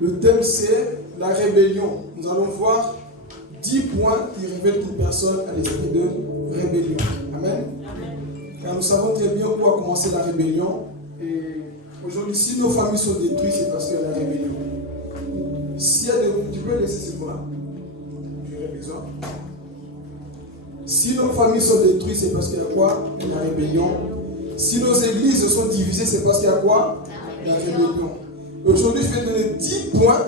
Le thème c'est la rébellion. Nous allons voir 10 points qui révèlent qu'une personne a l'esprit de rébellion. Amen. Car nous savons très bien où a commencé la rébellion. Et aujourd'hui, si nos familles sont détruites, c'est parce qu'il y a la rébellion. Si tu peux laisser ce mot-là. J'aurais besoin. Si nos familles sont détruites, c'est parce qu'il y a quoi? La rébellion. Si nos églises sont divisées, c'est parce qu'il y a quoi? La rébellion. Aujourd'hui, je vais donner 10 points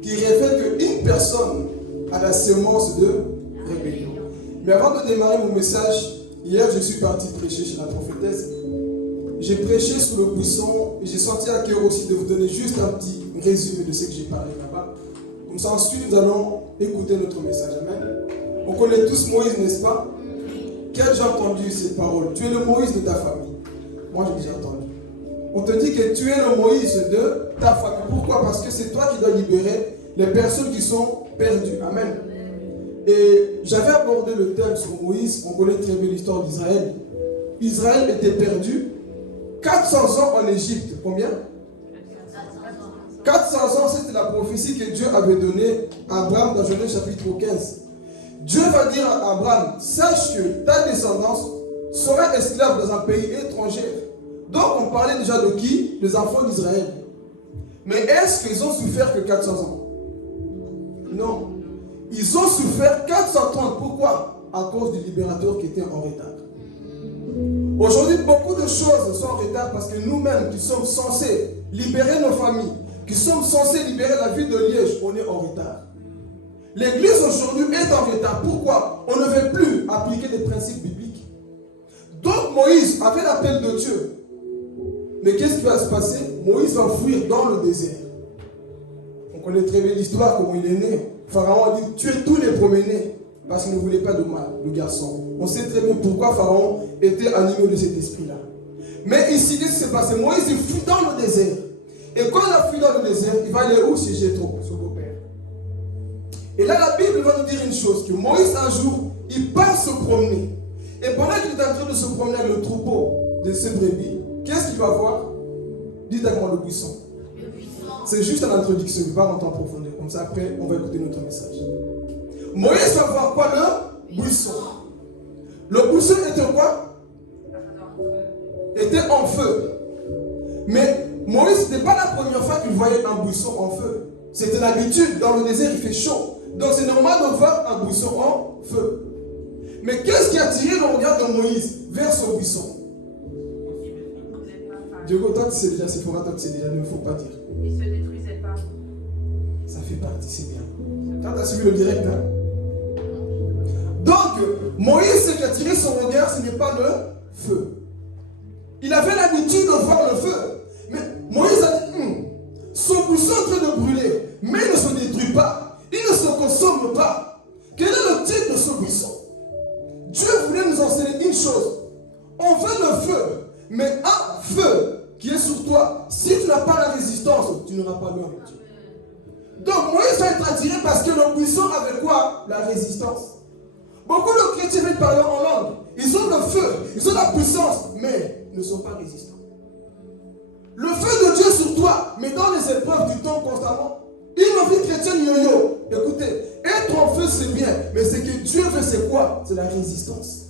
qui révèlent qu'une personne a la semence de rébellion. Mais avant de démarrer mon message, hier je suis parti prêcher chez la prophétesse. J'ai prêché sous le buisson et j'ai senti à cœur aussi de vous donner juste un petit résumé de ce que j'ai parlé là-bas. Comme ça, ensuite, nous allons écouter notre message. Amen. On connaît tous Moïse, n'est-ce pas? Qui a déjà entendu ces paroles? Tu es le Moïse de ta famille. Moi, j'ai déjà entendu. On te dit que tu es le Moïse de ta famille. Pourquoi? Parce que c'est toi qui dois libérer les personnes qui sont perdues. Amen. Et j'avais abordé le thème sur Moïse. On connaît très bien l'histoire d'Israël. Israël était perdu 400 ans en Égypte. Combien? 400 ans, c'était la prophétie que Dieu avait donnée à Abraham dans Genèse chapitre 15. Dieu va dire à Abraham, sache que ta descendance sera esclave dans un pays étranger. Donc on parlait déjà de qui? Les enfants d'Israël. Mais est-ce qu'ils ont souffert que 400 ans? Non. Ils ont souffert 430. Pourquoi? À cause du libérateur qui était en retard. Aujourd'hui, beaucoup de choses sont en retard parce que nous-mêmes qui sommes censés libérer nos familles, qui sommes censés libérer la ville de Liège, on est en retard. L'église aujourd'hui est en retard. Pourquoi? On ne veut plus appliquer des principes bibliques. Donc Moïse avait l'appel de Dieu. Mais qu'est-ce qui va se passer? Moïse va fuir dans le désert. On connaît très bien l'histoire, comment il est né. Pharaon a dit tuez tous les premiers-nés parce qu'il ne voulait pas de mal, le garçon. On sait très bien pourquoi Pharaon était animé de cet esprit-là. Mais ici, qu'est-ce qui s'est passé? Moïse il fuit dans le désert. Et quand il a fui dans le désert, il va aller où? Chez Jéthro, son beau-père. Et là, la Bible va nous dire une chose, que Moïse, un jour, il part se promener. Et pendant qu'il est en train de se promener avec le troupeau de ses brebis, qu'est-ce qu'il va voir? Dites-moi le buisson. C'est juste une introduction, il ne va pas rentrer en profondeur. Comme ça, après, on va écouter notre message. Moïse va voir quoi? Le buisson. Le buisson était quoi? Était en feu. Mais Moïse, ce n'était pas la première fois qu'il voyait un buisson en feu. C'était l'habitude. Dans le désert, il fait chaud. Donc c'est normal de voir un buisson en feu. Mais qu'est-ce qui a attiré le regard de Moïse vers ce buisson? Diego, toi tu sais déjà, c'est pour toi tu sais déjà, il ne faut pas dire. Il ne se détruisait pas. Ça fait partie, c'est bien. Quand tu as suivi le direct, hein? Donc, Moïse, ce qui a attiré son regard, ce n'est pas le feu. Il avait l'habitude de voir le feu. Mais Moïse a dit, son buisson est en train de brûler, mais il ne se détruit pas. Il ne se consomme pas. Quel est le titre de ce buisson? Dieu voulait nous enseigner une chose. On veut le feu, mais un feu qui est sur toi. Si tu n'as pas la résistance, tu n'auras pas l'eau avec Dieu. Donc Moïse va être attiré parce que le buisson avait quoi? La résistance. Beaucoup de chrétiens veulent parler en langue. Ils ont le feu, ils ont la puissance, mais ne sont pas résistants. Le feu de Dieu sur toi, mais dans les épreuves, tu tombes constamment. Une vie chrétienne yo-yo. Écoutez, être en feu c'est bien, mais ce que Dieu veut c'est quoi? C'est la résistance.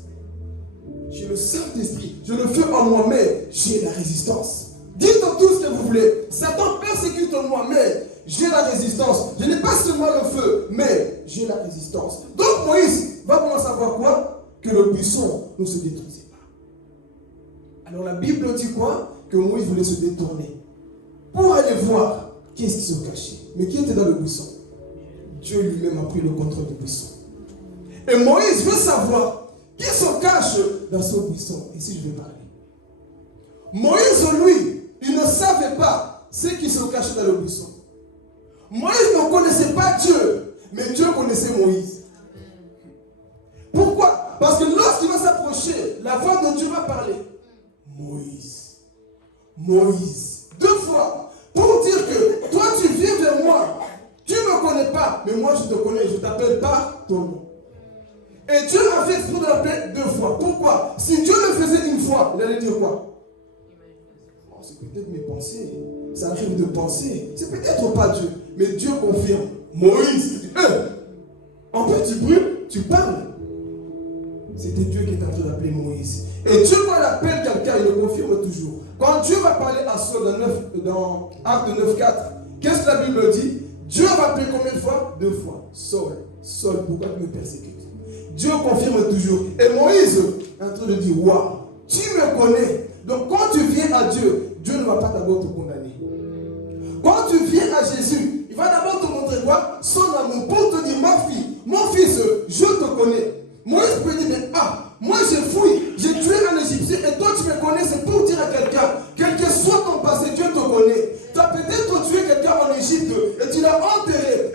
J'ai le Saint-Esprit, j'ai le feu en moi, mais j'ai la résistance. Dites tout ce que vous voulez. Satan persécute en moi, mais j'ai la résistance. Je n'ai pas seulement le feu, mais j'ai la résistance. Donc Moïse va commencer à voir quoi? Que le buisson ne se détruisait pas. Alors la Bible dit quoi? Que Moïse voulait se détourner pour aller voir qu'est-ce qui se cachait. Mais qui était dans le buisson? Dieu lui-même a pris le contrôle du buisson. Et Moïse veut savoir qui se cache dans ce buisson. Ici je vais parler. Moïse, lui, il ne savait pas ce qui se cachait dans le buisson. Moïse ne connaissait pas Dieu, mais Dieu connaissait Moïse. Pourquoi? Parce que lorsqu'il va s'approcher, la voix de Dieu va parler. Moïse. Moïse. 2 fois. Pour dire que toi tu viens vers moi. Tu ne me connais pas, mais moi je te connais. Je t'appelle par ton nom. Et Dieu a fait exprès de l'appeler 2 fois. Pourquoi? Si Dieu le faisait une fois, il allait dire quoi? c'est peut-être mes pensées. Ça arrive de penser. C'est peut-être pas Dieu. Mais Dieu confirme. Moïse, en fait, tu brûles, tu parles. C'était Dieu qui est en train d'appeler Moïse. Et Dieu, quand il appelle quelqu'un, il le confirme toujours. Quand Dieu va parler à Saul dans Acte 9:4, qu'est-ce que la Bible dit? Dieu va appeler combien de fois? 2 fois. Saul, Saul, pourquoi tu me persécutes? Dieu confirme toujours. Et Moïse est en train de dire, waouh, tu me connais. Donc quand tu viens à Dieu, Dieu ne va pas d'abord te condamner. Quand tu viens à Jésus, il va d'abord te montrer quoi? Son amour pour te dire, ma fille, mon fils, je te connais. Moïse peut dire, mais moi j'ai fouillé, j'ai tué un Égyptien et toi tu me connais, c'est pour dire à quelqu'un, quel que soit ton passé, Dieu te connaît. Tu as peut-être tué quelqu'un en Égypte et tu l'as enterré.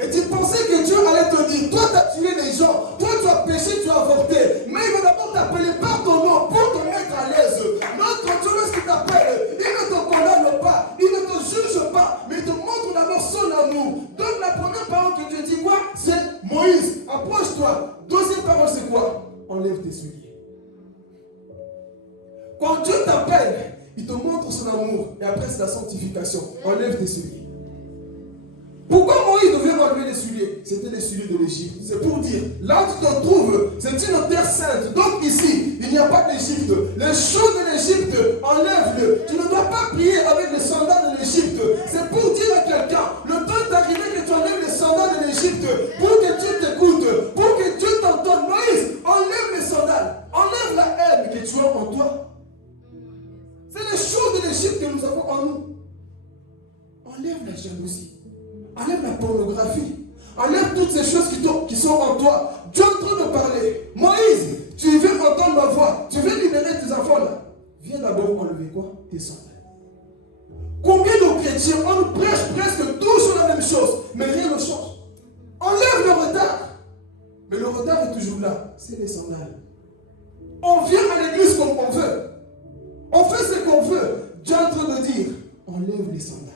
Et tu pensais que Dieu allait te dire, toi tu as tué les gens, toi tu as péché, tu as avorté. Mais il va d'abord t'appeler par ton nom pour te mettre à l'aise. Notre Dieu, lorsqu'il t'appelle, il ne te condamne pas, il ne te juge pas, mais il te montre d'abord son amour. Donc la première parole que Dieu dit quoi? C'est Moïse, approche-toi. Deuxième parole, c'est quoi? Enlève tes souliers. Quand Dieu t'appelle, il te montre son amour. Et après, c'est la sanctification. Enlève tes souliers. Pourquoi Moïse devait enlever les souliers? C'était les souliers de l'Égypte. C'est pour dire, là où tu te trouves, c'est une terre sainte. Donc ici, il n'y a pas d'Égypte. Les choses de l'Égypte, enlève-le. Tu ne dois pas prier avec les sandales de l'Égypte. C'est pour dire à quelqu'un, le temps est arrivé que tu enlèves les sandales de l'Égypte pour que Dieu t'écoute, pour que Dieu t'entende. Moïse, enlève les sandales. Enlève la haine que tu as en toi. C'est les choses de l'Égypte que nous avons en nous. Enlève la jalousie. Enlève la pornographie. Enlève toutes ces choses qui sont en toi. Dieu est en train de parler. Moïse, tu veux entendre ma voix. Tu veux libérer tes enfants là. Viens d'abord enlever quoi? Tes sandales. Combien de chrétiens, on prêche presque toujours la même chose, mais rien ne change. Enlève le retard. Mais le retard est toujours là. C'est les sandales. On vient à l'église comme on veut. On fait ce qu'on veut. Dieu est en train de dire, enlève les sandales.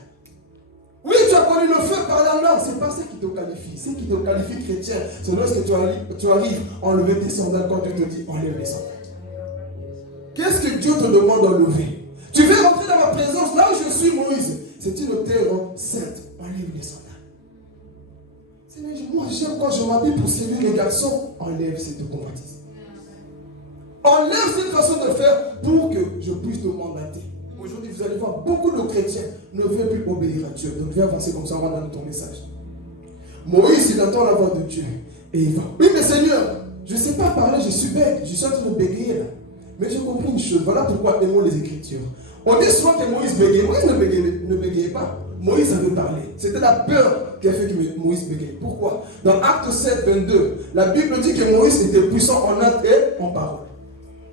Oui, tu as connu le feu par la langue. Ce n'est pas ça qui te qualifie. Ce qui te qualifie chrétien, c'est lorsque tu arrives à enlever tes sandales quand Dieu te dit, enlève les sandales. Qu'est-ce que Dieu te demande d'enlever? Tu veux rentrer dans ma présence, là où je suis, Moïse. C'est une terre sainte. Enlève les sandales. Seigneur, moi j'aime quand je m'habille pour servir les garçons. Enlève cette convoitise. Enlève cette façon de faire pour que je puisse te mandater. Aujourd'hui, vous allez voir, beaucoup de chrétiens ne veulent plus obéir à Dieu. Donc, viens avancer comme ça, on va dans ton message. Moïse, il entend la voix de Dieu. Et il va. Oui, mais Seigneur, je ne sais pas parler, je suis bête. Je suis en train de bégayer là. Mais j'ai compris une chose. Voilà pourquoi aimons les Écritures. On dit souvent que Moïse bégayait. Moïse ne bégayait pas. Moïse avait parlé. C'était la peur qui a fait que Moïse bégayait. Pourquoi? Dans Acte 7, 22, la Bible dit que Moïse était puissant en acte et en parole.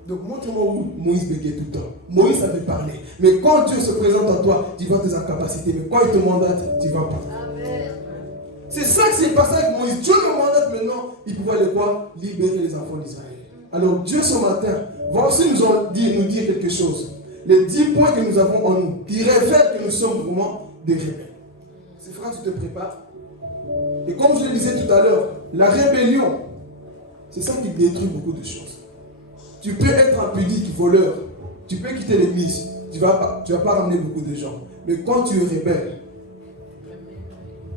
Donc montre-moi où Moïse bégayait tout le temps. Moïse avait parlé. Mais quand Dieu se présente à toi, tu vois tes incapacités. Mais quand il te mandate, tu vas parler. C'est ça qui s'est passé avec Moïse. Dieu le mandate maintenant, il pouvait aller quoi? Libérer les enfants d'Israël. Alors Dieu ce matin va aussi nous dire quelque chose. Les 10 points que nous avons en nous, qui révèlent que nous sommes vraiment des rebelles. Ces phrases, tu te prépares. Et comme je le disais tout à l'heure, la rébellion, c'est ça qui détruit beaucoup de choses. Tu peux être impudique, voleur. Tu peux quitter l'église. Tu ne vas pas ramener beaucoup de gens. Mais quand tu es rebelle,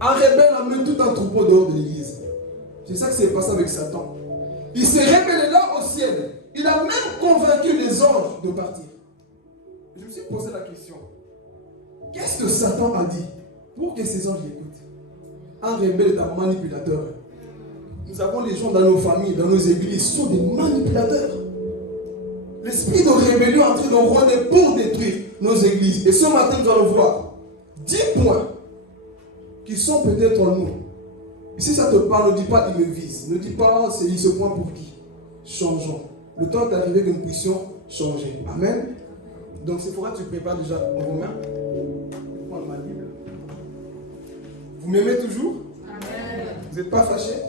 un rebelle amène tout un troupeau dehors de l'église. C'est ça qui s'est passé avec Satan. Il s'est rebellé là au ciel. Il a même convaincu les anges de partir. Je me suis posé la question. Qu'est-ce que Satan a dit pour que ces anges l'écoutent? Un rebelle est un manipulateur. Nous avons les gens dans nos familles, dans nos églises, ce sont des manipulateurs. L'esprit de rébellion est en train de rôder pour détruire nos églises. Et ce matin, nous allons voir 10 points qui sont peut-être en nous. Et si ça te parle, ne dis pas il me vise. Ne dis pas c'est ce point pour qui. Changeons. Le temps est arrivé que nous puissions changer. Amen. Donc c'est pourquoi tu prépares déjà Romain. Je prends ma Bible. Vous m'aimez toujours? Amen. Vous n'êtes pas fâchés?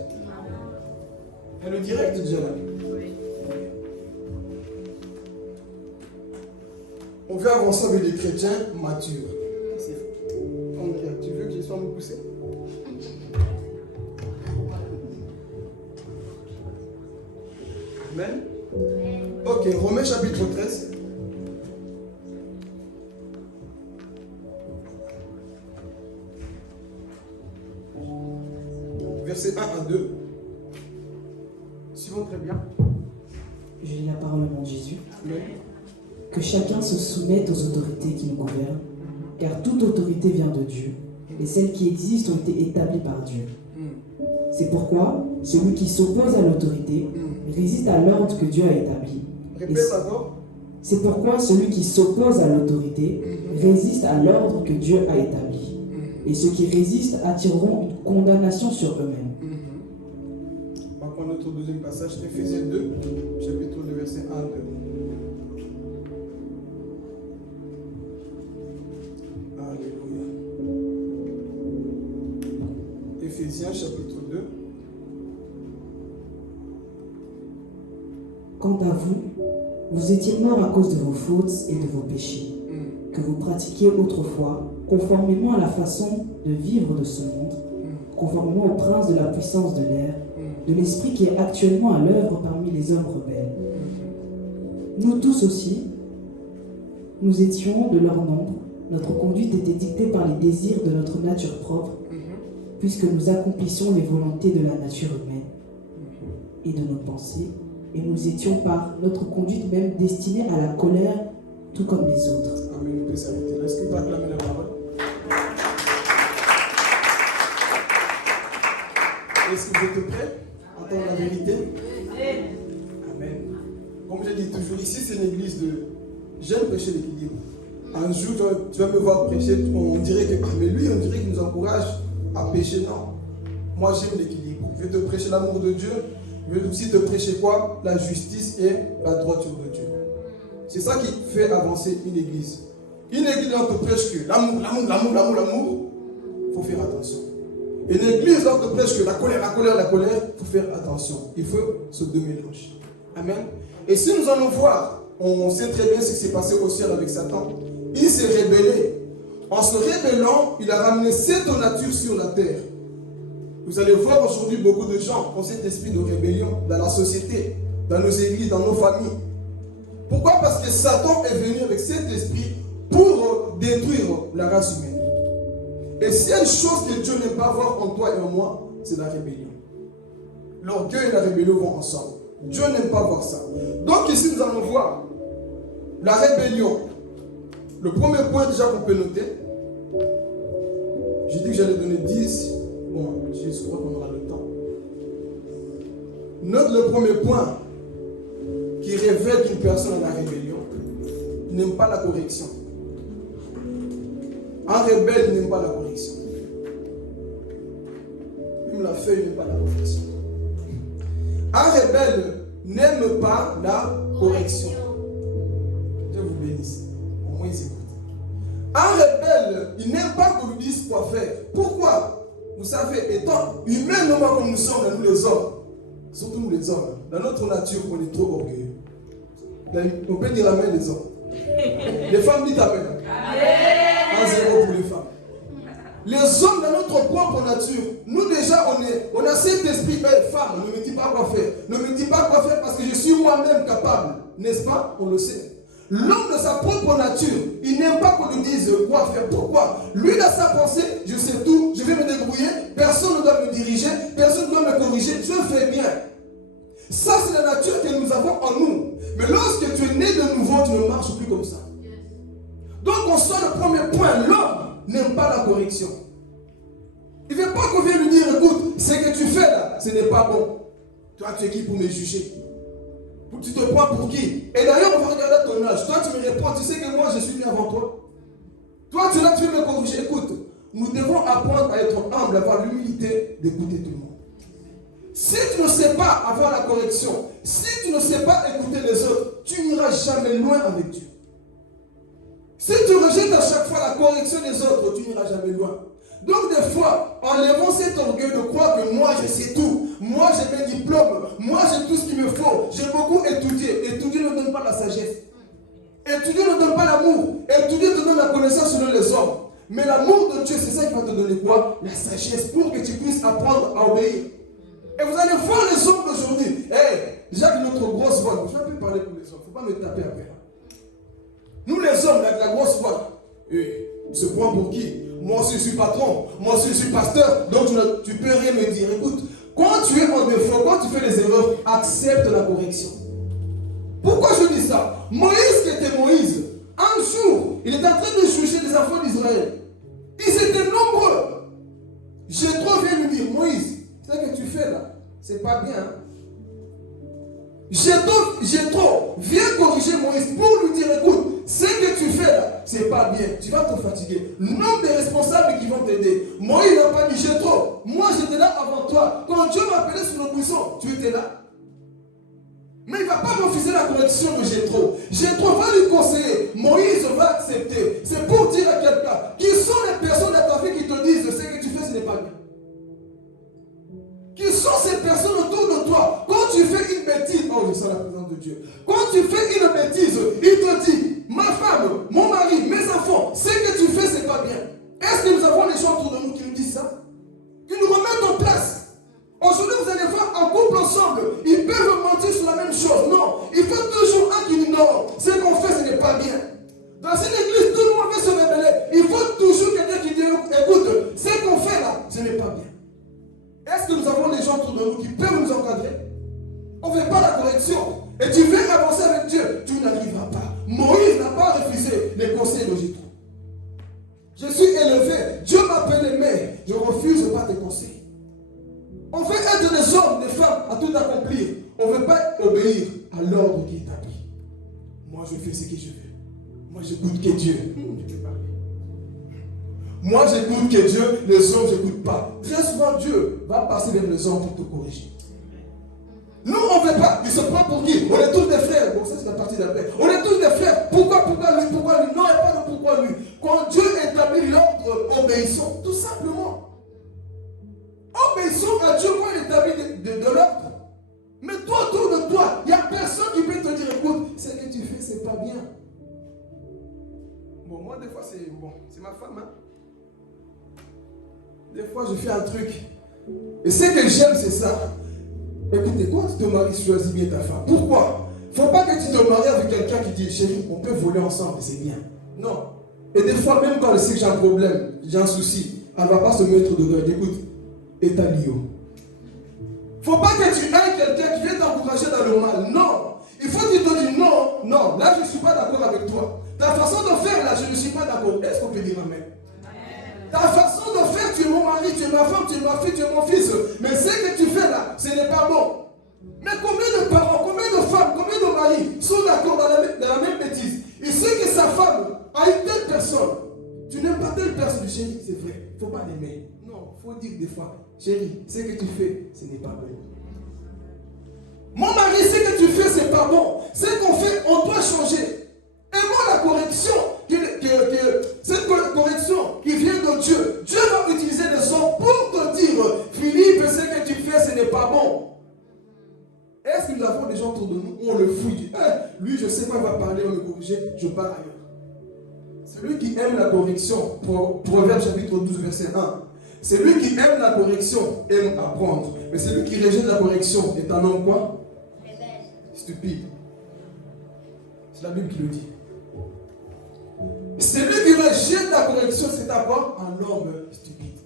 Et le direct est déjà là. On veut avancer avec des chrétiens matures. Tu veux que je sois me pousser? Amen. Ok, Romains chapitre 13. versets 1 à 2. Suivons très bien. Je lis la parole au nom de Jésus. Amen. Que chacun se soumette aux autorités qui nous gouvernent, car toute autorité vient de Dieu, et celles qui existent ont été établies par Dieu. C'est pourquoi celui qui s'oppose à l'autorité résiste à l'ordre que Dieu a établi. Répète encore. C'est pourquoi celui qui s'oppose à l'autorité résiste à l'ordre que Dieu a établi. Et ceux qui résistent attireront une condamnation sur eux-mêmes. On va prendre notre deuxième passage, Éphésiens 2, chapitre 2, verset 1 à 2. Alléluia. Éphésiens chapitre 2. Quant à vous, vous étiez morts à cause de vos fautes et de vos péchés, que vous pratiquiez autrefois, conformément à la façon de vivre de ce monde, conformément au prince de la puissance de l'air, de l'esprit qui est actuellement à l'œuvre parmi les hommes rebelles. Nous tous aussi, nous étions de leur nombre, notre conduite était dictée par les désirs de notre nature propre, puisque nous accomplissions les volontés de la nature humaine et de nos pensées, et nous étions par notre conduite même destinés à la colère, tout comme les autres. Amen. On peut s'arrêter là. Est-ce qu'on va acclamer la parole? Est-ce que vous êtes prêts à entendre la vérité? Amen. Comme je dis toujours, ici c'est une église de... J'aime prêcher l'équilibre. Un jour, tu vas me voir prêcher, on dirait que... Ah, mais lui, on dirait qu'il nous encourage à pécher. Non. Moi, j'aime l'équilibre. Je vais te prêcher l'amour de Dieu. Je vais aussi te prêcher quoi? La justice et la droiture de Dieu. C'est ça qui fait avancer une église. Une église, on te prêche que l'amour, il faut faire attention. Une église, on te prêche que la colère, il faut faire attention. Il faut ce deux mélanges. Amen. Et si nous allons voir, on sait très bien ce qui s'est passé au ciel avec Satan. Il s'est rébellé. En se rébellant, il a ramené cette nature sur la terre. Vous allez voir aujourd'hui beaucoup de gens ont cet esprit de rébellion dans la société, dans nos églises, dans nos familles. Pourquoi? Parce que Satan est venu avec cet esprit pour détruire la race humaine. Et s'il y a une chose que Dieu n'aime pas voir en toi et en moi, c'est la rébellion. L'orgueil et la rébellion vont ensemble. Dieu n'aime pas voir ça. Donc ici nous allons voir la rébellion. Le premier point déjà qu'on peut noter, j'ai dit que j'allais donner 10. Bon, je crois qu'on aura le temps. Note le premier point qui révèle qu'une personne a la rébellion. Il n'aime pas la correction. Un rebelle n'aime pas la correction. Même la feuille n'aime pas la correction. Un rebelle n'aime pas la correction. Dieu vous bénisse. Au moins, ils écoutent. Un rebelle, il n'aime pas qu'on lui dise quoi faire. Pourquoi? Vous savez, étant humainement comme nous sommes, nous les hommes, surtout nous les hommes, dans notre nature, on est trop orgueilleux. On peut dire amen les hommes. Les femmes disent amen. Un zéro pour les femmes. Les hommes dans notre propre nature, nous déjà on a cet esprit, femme, ne me dis pas quoi faire. Ne me dis pas quoi faire parce que je suis moi-même capable. N'est-ce pas? On le sait. L'homme de sa propre nature, il n'aime pas qu'on lui dise quoi faire. Pourquoi? Lui dans sa pensée, je sais tout, je vais me débrouiller, personne ne doit me diriger, personne ne doit me corriger, je fais bien. Ça c'est la nature que nous avons en nous. Mais lorsque tu es né de nouveau, tu ne marches plus comme ça. Donc on sort le premier point, l'homme n'aime pas la correction. Il ne veut pas qu'on vienne lui dire, écoute, ce que tu fais là, ce n'est pas bon. Toi tu es qui pour me juger? Tu te prends pour qui? Et d'ailleurs on va regarder ton âge. Toi tu me réponds, tu sais que moi je suis né avant toi. Toi tu veux me corriger. Écoute, nous devons apprendre à être humble, avoir l'humilité d'écouter tout le monde. Si tu ne sais pas avoir la correction, si tu ne sais pas écouter les autres, tu n'iras jamais loin avec Dieu. Si tu rejettes à chaque fois la correction des autres, tu n'iras jamais loin. Donc des fois, enlevons cet orgueil de croire que moi je sais tout, moi j'ai mes diplômes, moi j'ai tout ce qu'il me faut, j'ai beaucoup étudié. Étudier ne donne pas la sagesse. Étudier ne donne pas l'amour. Étudier te donne la connaissance selon les hommes. Mais l'amour de Dieu, c'est ça qui va te donner quoi? La sagesse, pour que tu puisses apprendre à obéir. Et vous allez voir les hommes d'aujourd'hui. Jacques, notre grosse voix, je ne vais plus parler pour les hommes, il ne faut pas me taper après. Nous les hommes, avec la grosse voix, il se prend pour qui? Moi aussi, je suis patron. Moi aussi, je suis pasteur. Donc, tu ne peux rien me dire. Écoute, quand tu es en défaut, quand tu fais des erreurs, accepte la correction. Pourquoi je dis ça? Moïse, qui était Moïse, un jour, il était en train de juger les enfants d'Israël. Ils étaient nombreux. Jéthro vient lui dire, Moïse, c'est ce que tu fais là, c'est pas bien. Hein? Jéthro vient corriger Moïse pour lui dire, écoute, ce que tu fais là, c'est pas bien. Tu vas te fatiguer. Nombre de responsables qui vont t'aider. Moïse n'a pas dit, Jéthro, moi j'étais là avant toi. Quand Dieu m'appelait sur le buisson, tu étais là. Mais il ne va pas refuser la correction de Jéthro. Jéthro va lui conseiller. Moïse va accepter. C'est pour dire à quelqu'un, qui sont les personnes à ta vie qui te disent, ce que tu fais, ce n'est pas bien. Qui sont ces personnes autour de toi? Quand tu fais une bêtise, oh, je sens la présence de Dieu. Quand tu fais une bêtise, il te dit, ma femme, mon mari, mes enfants, ce que tu fais, c'est pas bien. Est-ce que nous avons des gens autour de nous qui nous disent ça? Qui nous remettent en place? Aujourd'hui, vous allez voir un couple ensemble, ils peuvent mentir sur la même chose. Non, il faut toujours un qui dit non, ce qu'on fait, ce n'est pas bien. Dans une église, tout le monde veut se révéler. Il faut toujours quelqu'un qui dit, écoute, ce qu'on fait là, ce n'est pas bien. Est-ce que nous avons des gens autour de nous qui peuvent nous encadrer? On ne fait pas la correction. Et tu veux avancer avec Dieu, tu n'arriveras pas. Moïse n'a pas refusé les conseils de Jéthro. Je suis élevé, Dieu m'appelle, mais je refuse pas tes conseils. On veut être des hommes, des femmes, à tout accomplir. On ne veut pas obéir à l'ordre qui est établi. Moi, je fais ce que je veux. Moi, j'écoute que Dieu. Je peux parler. Moi, j'écoute que Dieu, les hommes, je n'écoute pas. Très souvent, Dieu va passer vers les hommes pour te corriger. Nous, on ne veut pas. Il se prend pour qui? On est tous des frères. Bon, ça, c'est la partie d'après. On est tous des frères. Pourquoi lui? Pourquoi lui? Non, il n'y a pas de pourquoi lui. Quand Dieu établit l'ordre, obéissons. Tout simplement. Obéissons à Dieu quand il établit de l'ordre. Mais toi, autour de toi, il n'y a personne qui peut te dire, écoute, ce que tu fais, c'est pas bien. Bon, moi, des fois, c'est ma femme. Hein? Des fois, je fais un truc. Et ce que j'aime, c'est ça. Écoutez, quand tu te maries, choisis bien ta femme. Pourquoi? Il ne faut pas que tu te maries avec quelqu'un qui dit, chérie, on peut voler ensemble, c'est bien. Non. Et des fois, même quand elle sait que j'ai un problème, j'ai un souci, elle ne va pas se mettre dedans. Écoute, et ta lio. Il ne faut pas que tu aies quelqu'un qui vient t'encourager dans le mal. Non. Il faut qu'il te dise non, non, là je ne suis pas d'accord avec toi. Ta façon de faire là, je ne suis pas d'accord. Est-ce qu'on peut dire amen? Ta façon de faire, tu es mon mari, tu es ma femme, tu es ma fille, tu es mon fils. Mais ce que tu fais là, ce n'est pas bon. Mais combien de parents, combien de femmes, combien de maris sont d'accord dans la même bêtise? Il sait que sa femme a une telle personne. Tu n'aimes pas telle personne, chérie, c'est vrai. Il ne faut pas l'aimer. Non, il faut dire des fois, chérie, ce que tu fais, ce n'est pas bon. Mon mari, ce que tu fais, ce n'est pas bon. Ce qu'on fait, on doit changer. Et moi, la correction, cette correction qui vient de Dieu, Dieu va utiliser des hommes pour te dire, Philippe, ce que tu fais, ce n'est pas bon. Est-ce que nous avons des gens autour de nous où on le fouille? Lui, je sais pas, il va parler, on me corriger, je parle ailleurs. Celui qui aime la correction, Proverbe chapitre 12, verset 1. Celui qui aime la correction aime apprendre. Mais celui qui rejette la correction est un homme quoi? Stupide. C'est la Bible qui le dit. Celui qui rejette la correction, c'est d'abord un homme stupide.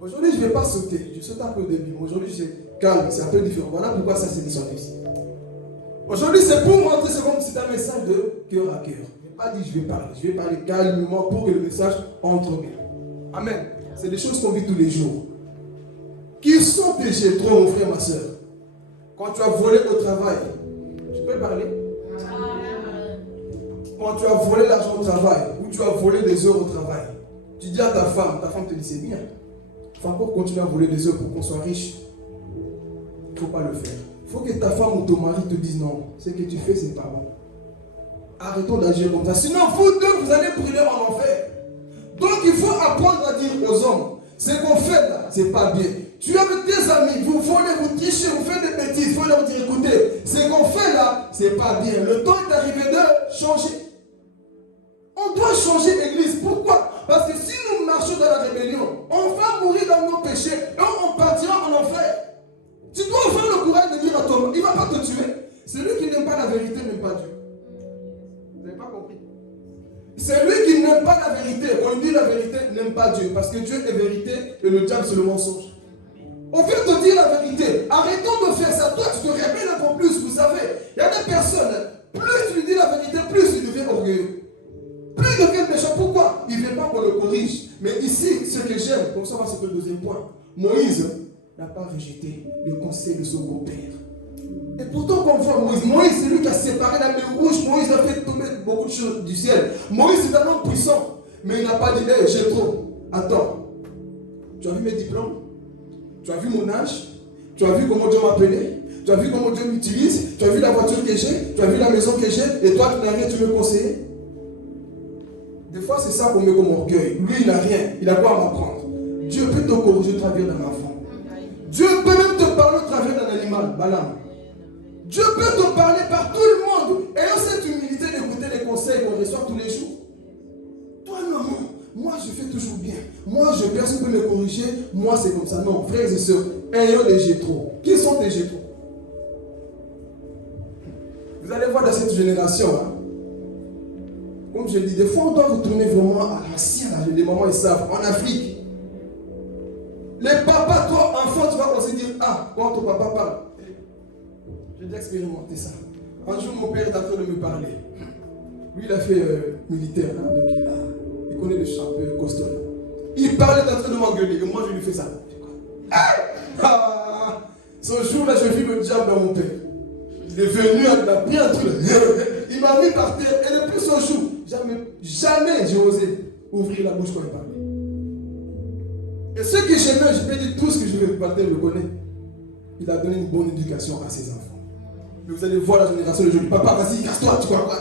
Aujourd'hui, je ne vais pas sauter. Je saute un peu au début. Aujourd'hui, c'est calme, c'est un peu différent. Voilà pourquoi ça s'est descendu ici. Aujourd'hui, c'est pour montrer, c'est un message de cœur à cœur. Je n'ai pas dit je vais parler. Je vais parler calmement pour que le message entre bien. Amen. C'est des choses qu'on vit tous les jours. Qui sont tes Jéthro, mon frère, ma soeur? Quand tu as volé au travail, je peux parler? Quand tu as volé l'argent au travail, ou tu as volé des heures au travail, tu dis à ta femme te dit c'est bien. Il faut encore continuer à voler des heures pour qu'on soit riche. Il ne faut pas le faire. Il faut que ta femme ou ton mari te dise non, ce que tu fais, ce n'est pas bon. Arrêtons d'agir comme ça. Sinon, vous deux, vous allez brûler en enfer. Donc, il faut apprendre à dire aux hommes, ce qu'on fait là, ce n'est pas bien. Tu es avec tes amis, vous volez, vous trichez, vous faites des bêtises. Il faut leur dire, écoutez, ce qu'on fait là, ce n'est pas bien. Le temps est arrivé de changer. On doit changer l'église. Pourquoi? Parce que si nous marchons dans la rébellion, on va mourir dans nos péchés et on partira en enfer. Tu dois avoir le courage de dire à toi, il ne va pas te tuer. Celui qui n'aime pas la vérité n'aime pas Dieu. Vous n'avez pas compris? C'est lui qui n'aime pas la vérité. On lui dit la vérité, n'aime pas Dieu. Parce que Dieu est vérité et le diable c'est le mensonge. On vient te dire la vérité. Arrêtons de faire ça. Toi, tu te révèles un peu plus. Vous savez, il y a des personnes, plus tu lui dis la vérité, plus il devient orgueilleux. Plus il devient méchant. Pourquoi? Il ne veut pas qu'on le corrige. Mais ici, ce que j'aime, comme ça on va se faire le deuxième point. Moïse n'a pas rejeté le conseil de son beau-père. Et pourtant, qu'on voit Moïse, c'est lui qui a séparé la mer Rouge. Moïse a fait tomber beaucoup de choses du ciel. Moïse est un homme puissant. Mais il n'a pas dit, hey, j'ai trop. Attends. Tu as vu mes diplômes? Tu as vu mon âge? Tu as vu comment Dieu m'a appelé? Tu as vu comment Dieu m'utilise? Tu as vu la voiture que j'ai? Tu as vu la maison que j'ai? Et toi, tu n'as rien, tu me conseilles? Des fois, c'est ça qu'on met comme orgueil. Lui, il n'a rien. Il a quoi à m'apprendre? Dieu peut te corriger au travers d'un enfant. Dieu peut même te parler au travers d'un animal. Balaam. Dieu peut te parler par tout le monde. Ayant cette humilité d'écouter les conseils qu'on reçoit tous les jours. Toi, non, moi je fais toujours bien. Moi, personne ne peut me corriger. Moi, c'est comme ça. Non, frères et sœurs, ayons des Jétro. Qui sont des Jétro? Vous allez voir dans cette génération, hein, comme je dis, des fois, on doit retourner vraiment à l'ancien. Les mamans, ils savent. En Afrique, les papas, toi, enfant, tu vas aussi dire, ah, quand ton papa parle. J'ai déjà expérimenté ça. Un jour, mon père est en train de me parler. Lui, il a fait militaire, hein, donc il connaît le champ costaud. Il parlait en train de m'engueuler, et moi, je lui fais ça. Ah, ce jour-là, je vis le diable dans mon père. Il est venu, il a pris un truc. Il m'a mis par terre, et depuis ce jour, jamais j'ai osé ouvrir la bouche quand il parlait. Et ce que j'aimais, je peux dire tout ce que je vais vous parler, le connaît. Il a donné une bonne éducation à ses enfants. Mais vous allez voir la génération d'aujourd'hui. Papa, vas-y, casse-toi, tu crois quoi?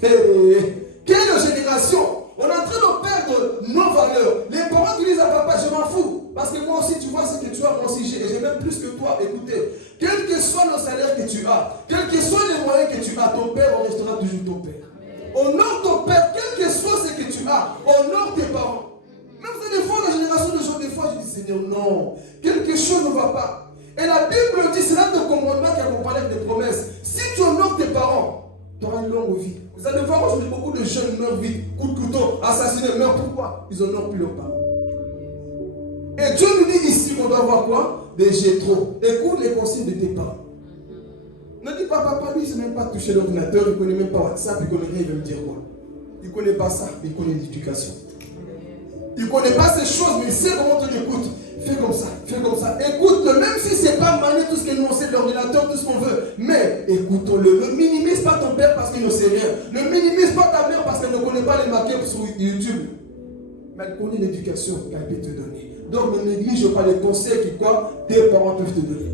Quelle génération? On est en train de perdre nos valeurs. Les parents qui disent à papa, je m'en fous. Parce que moi aussi, tu vois ce que tu as, moi aussi j'ai. Et j'ai même plus que toi. Écoutez, quel que soit le salaire que tu as, quels que soient les moyens que tu as, ton père restera toujours ton père. Honore ton père, quel que soit ce que tu as. Honore tes parents. Même si des fois, la génération de gens, des fois, je dis, Seigneur, non, quelque chose ne va pas. Et la Bible dit, c'est là le commandement qui accompagne des promesses. Si tu honores tes parents, tu auras une longue vie. Vous allez voir aujourd'hui, beaucoup de jeunes meurent vite, coup de couteau, assassinés, meurent. Pourquoi? Ils n'honorent plus leurs parents. Et Dieu nous dit ici qu'on doit avoir quoi? Des Jétro. Écoute les conseils de tes parents. Ne dis pas, papa, lui, il ne sait même pas toucher l'ordinateur, il ne connaît même pas WhatsApp, il ne connaît rien, il va me dire quoi? Il ne connaît pas ça, mais il connaît l'éducation. Il ne connaît pas ces choses, mais il sait comment tu l'écoutes. Fais comme ça, fais comme ça. Écoute-le, même si ce n'est pas manier tout ce que nous on sait de l'ordinateur, tout ce qu'on veut. Mais écoutons-le. Ne minimise pas ton père parce qu'il ne sait rien. Ne minimise pas ta mère parce qu'elle ne connaît pas les maquettes sur YouTube. Mais elle connaît l'éducation qu'elle peut te donner. Donc ne néglige pas les conseils que quoi tes parents peuvent te donner.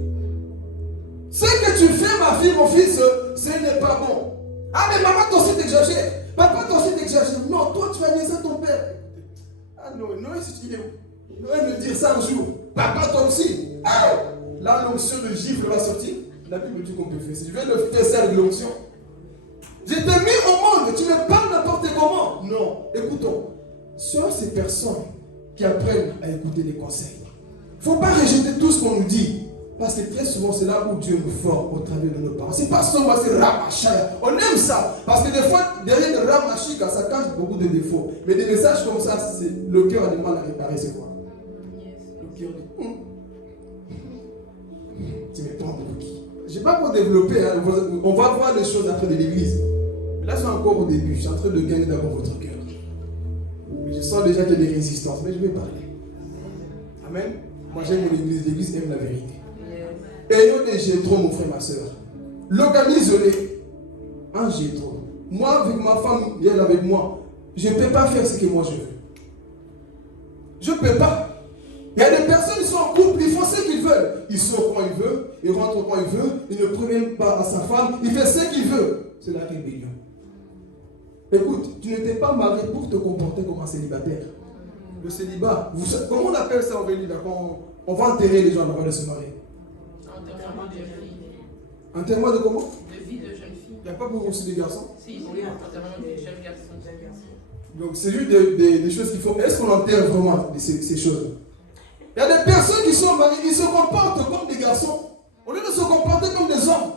Ce que tu fais, ma fille, mon fils, ce n'est pas bon. Ah, mais maman, toi aussi t'exagères. Papa, toi aussi t'exagères. Non, toi tu vas niaiser ton père. Ah non, si tu es où? Noël me dire ça un jour. Papa, toi aussi. Ah, là, l'onction de gifle va sortir. La Bible dit qu'on peut faire. Si je vais le faire ça avec l'onction. Je t'ai mis au monde. Tu me parles n'importe comment. Non. Écoutons. Sur ces personnes qui apprennent à écouter les conseils. Il ne faut pas rejeter tout ce qu'on nous dit. Parce que très souvent, c'est là où Dieu nous forme au travers de nos parents. C'est pas seulement c'est ramachaya. On aime ça. Parce que des fois, derrière le ramachika, ça cache beaucoup de défauts. Mais des messages comme ça, le cœur a du mal à réparer, c'est quoi? Le cœur dit, tu me prends pour qui? Je n'ai pas pour développer. Hein. On va voir les choses après de l'église. Mais là, c'est encore au début. Je suis en train de gagner d'abord votre cœur. Mais je sens déjà qu'il y a des résistances. Mais je vais parler. Amen. Moi, j'aime mon église. L'église aime la vérité. Ayons des Jétro, mon frère, ma soeur. Localisez-les. Un Jétro. Moi, avec ma femme, elle avec moi, je ne peux pas faire ce que moi je veux. Je ne peux pas. Il y a des personnes qui sont en couple, ils font ce qu'ils veulent. Ils sortent quand ils veulent, ils rentrent quand ils veulent, ils ne préviennent pas à sa femme, il fait ce qu'il veut. C'est la rébellion. Écoute, tu n'étais pas marié pour te comporter comme un célibataire. Le célibat, comment on appelle ça en Vélie, quand on va enterrer les gens avant de se marier? Enterrement de vie. Enterrement de comment? De vie de jeune fille. Il n'y a pas beaucoup aussi de garçons? Si, oui, enterrement de jeunes garçons. Donc c'est juste des choses qu'il faut. Est-ce qu'on enterre vraiment ces choses? Il y a des personnes qui sont mariées, ils se comportent comme des garçons. Au lieu de se comporter comme des hommes.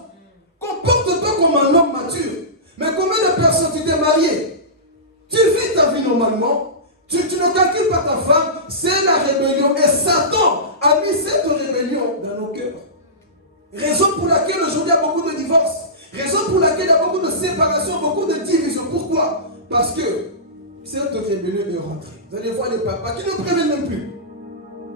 Comporte-toi comme un homme mature. Mais combien de personnes tu t'es marié? Tu vis ta vie normalement, tu ne calcules pas ta femme, c'est la rébellion. Et Satan a mis cette rébellion dans nos cœurs. Raison pour laquelle aujourd'hui il y a beaucoup de divorces. Raison pour laquelle il y a beaucoup de séparations, beaucoup de divisions. Pourquoi? Parce que cette rébellion est rentrée. Vous allez voir les papas qui ne préviennent même plus.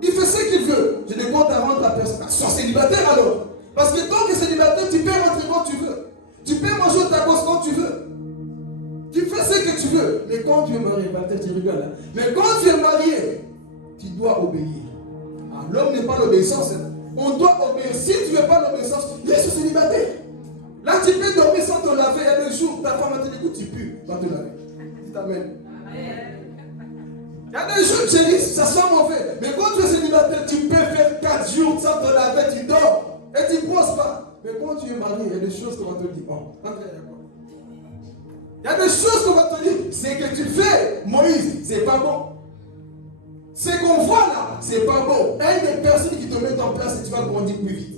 Il fait ce qu'il veut. Je ne compte à rendre la personne. Sois célibataire alors. Parce que tant que célibataire, tu peux rentrer quand tu veux. Tu peux manger au tacos quand tu veux. Tu fais ce que tu veux. Mais quand tu es marié, tu rigoles. Hein? Mais quand tu es marié, tu dois obéir. Ah, l'homme n'est pas l'obéissance. Hein? On doit obéir. Si tu ne veux pas l'obéissance, reste célibataire. Là, tu peux dormir sans te laver. Il y a des jours, ta femme va te dire que tu pues. Va te laver. Dis amen. Il y a des jours, chérie, ça sent mauvais. Mais quand tu es célibataire, tu peux faire 4 jours sans te laver, tu dors. Et tu ne brosses pas. Mais quand tu es marié, il y a des choses qu'on va te dire. Oh, il y a des choses qu'on va te dire. C'est que tu fais, Moïse, c'est pas bon. Ce qu'on voit là, c'est pas bon. Il y a des personnes qui te mettent en place et tu vas grandir plus vite.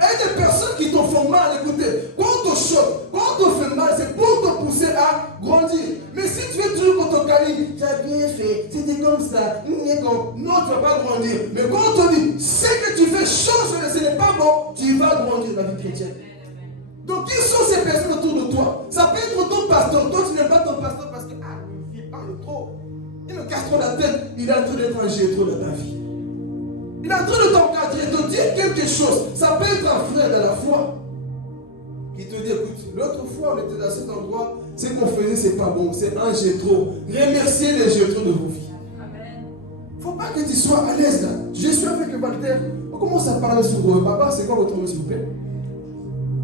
Il y a des personnes qui te font mal, écoutez. Quand on te choque, quand on te fait mal, c'est pour te pousser à grandir. Mais si tu veux toujours qu'on te câline, tu as bien fait, c'était comme ça, non, tu ne vas pas grandir. Mais quand on te dit, ce que tu fais change, ce n'est pas bon, tu vas grandir dans la vie chrétienne. Donc, qui sont ces personnes autour de toi? Ça peut être ton pasteur. Toi, tu n'aimes pas ton pasteur parce que, il parle trop. Il me casse trop la tête. Il est en train d'être un gétro dans ta vie. Il est en train de t'encadrer, de te dire quelque chose. Ça peut être un frère de la foi qui te dit, écoute, l'autre fois, on était dans cet endroit, ce qu'on faisait, c'est pas bon. C'est un gétro. Remerciez les gétros de vos vies. Il ne faut pas que tu sois à l'aise là. Je suis avec Walter. On commence à parler sur papa, c'est quoi votre nom, s'il vous plaît?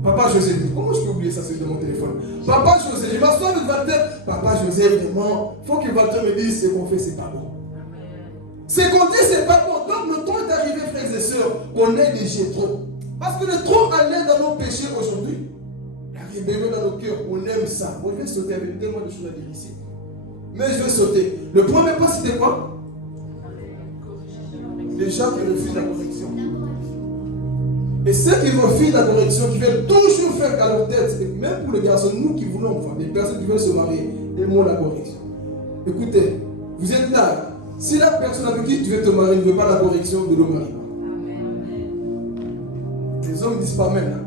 Papa José, comment je peux oublier ça, c'est de mon téléphone? Papa José, je m'assois avec Walter. Papa José, vraiment, il faut que Walter me dise ce qu'on fait, c'est pas bon. Ce qu'on dit, c'est pas bon. Donc le temps est arrivé, frères et sœurs, qu'on ait des gétros. Parce que le trop à l'aise dans nos péchés aujourd'hui, la rébellion dans nos cœurs, on aime ça. Moi, je vais sauter avec tellement de choses à dire ici. Mais je vais sauter. Le premier pas, c'était quoi? Les gens qui refusent la correction. Et ceux qui refusent la correction, qui veulent toujours faire qu'à leur tête, et même pour les garçons, nous qui voulons, enfin, des personnes qui veulent se marier, aimons la correction. Écoutez, vous êtes là. Si la personne avec qui tu veux te marier ne veut pas la correction, ne le marie pas. Les hommes disent pas même.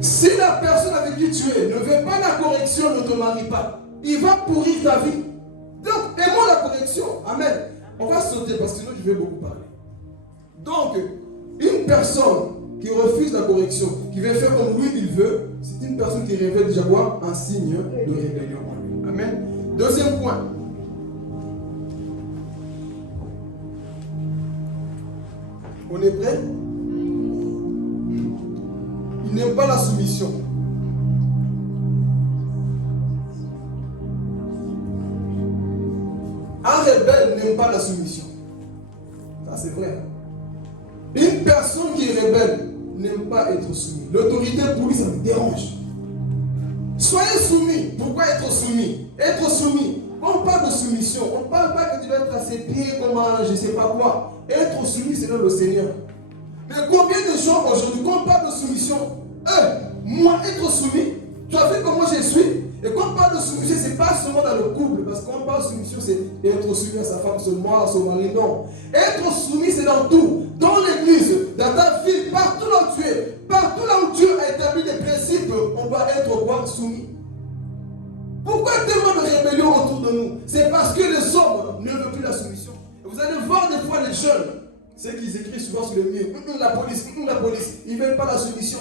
Si la personne avec qui tu es ne veut pas la correction, ne te marie pas. Il va pourrir ta vie. Donc, aimons la correction. Amen. On va sauter parce que sinon je vais beaucoup parler. Donc, une personne qui refuse la correction, qui veut faire comme lui il veut, c'est une personne qui révèle déjà quoi? Un signe de rébellion en lui. Amen. Deuxième point. On est prêt? Il n'aime pas la soumission. Un rebelle n'aime pas la soumission. Ça c'est vrai. Une personne qui est rebelle n'aime pas être soumis. L'autorité pour lui ça me dérange. Soyez soumis. Pourquoi être soumis? Être soumis. Quand on parle de soumission, on ne parle pas que tu vas être à ses pieds comme un je ne sais pas quoi. Être soumis, c'est le Seigneur. Mais combien de gens aujourd'hui, quand on parle de soumission, moi être soumis, tu as vu comment je suis? Et quand on parle de soumission, ce n'est pas seulement dans le couple, parce que quand on parle de soumission, c'est être soumis à sa femme seulement, à son mari, non. Être soumis, c'est dans tout. Dans l'église, dans ta ville, partout là où tu es, partout là où Dieu a établi des principes, on doit être quoi? Soumis. Pourquoi tellement de rébellion autour de nous? C'est parce que les hommes ne veulent plus la soumission. Et vous allez voir des fois les jeunes, ceux qui écrivent souvent sur le mur, la police, ils ne veulent pas la soumission.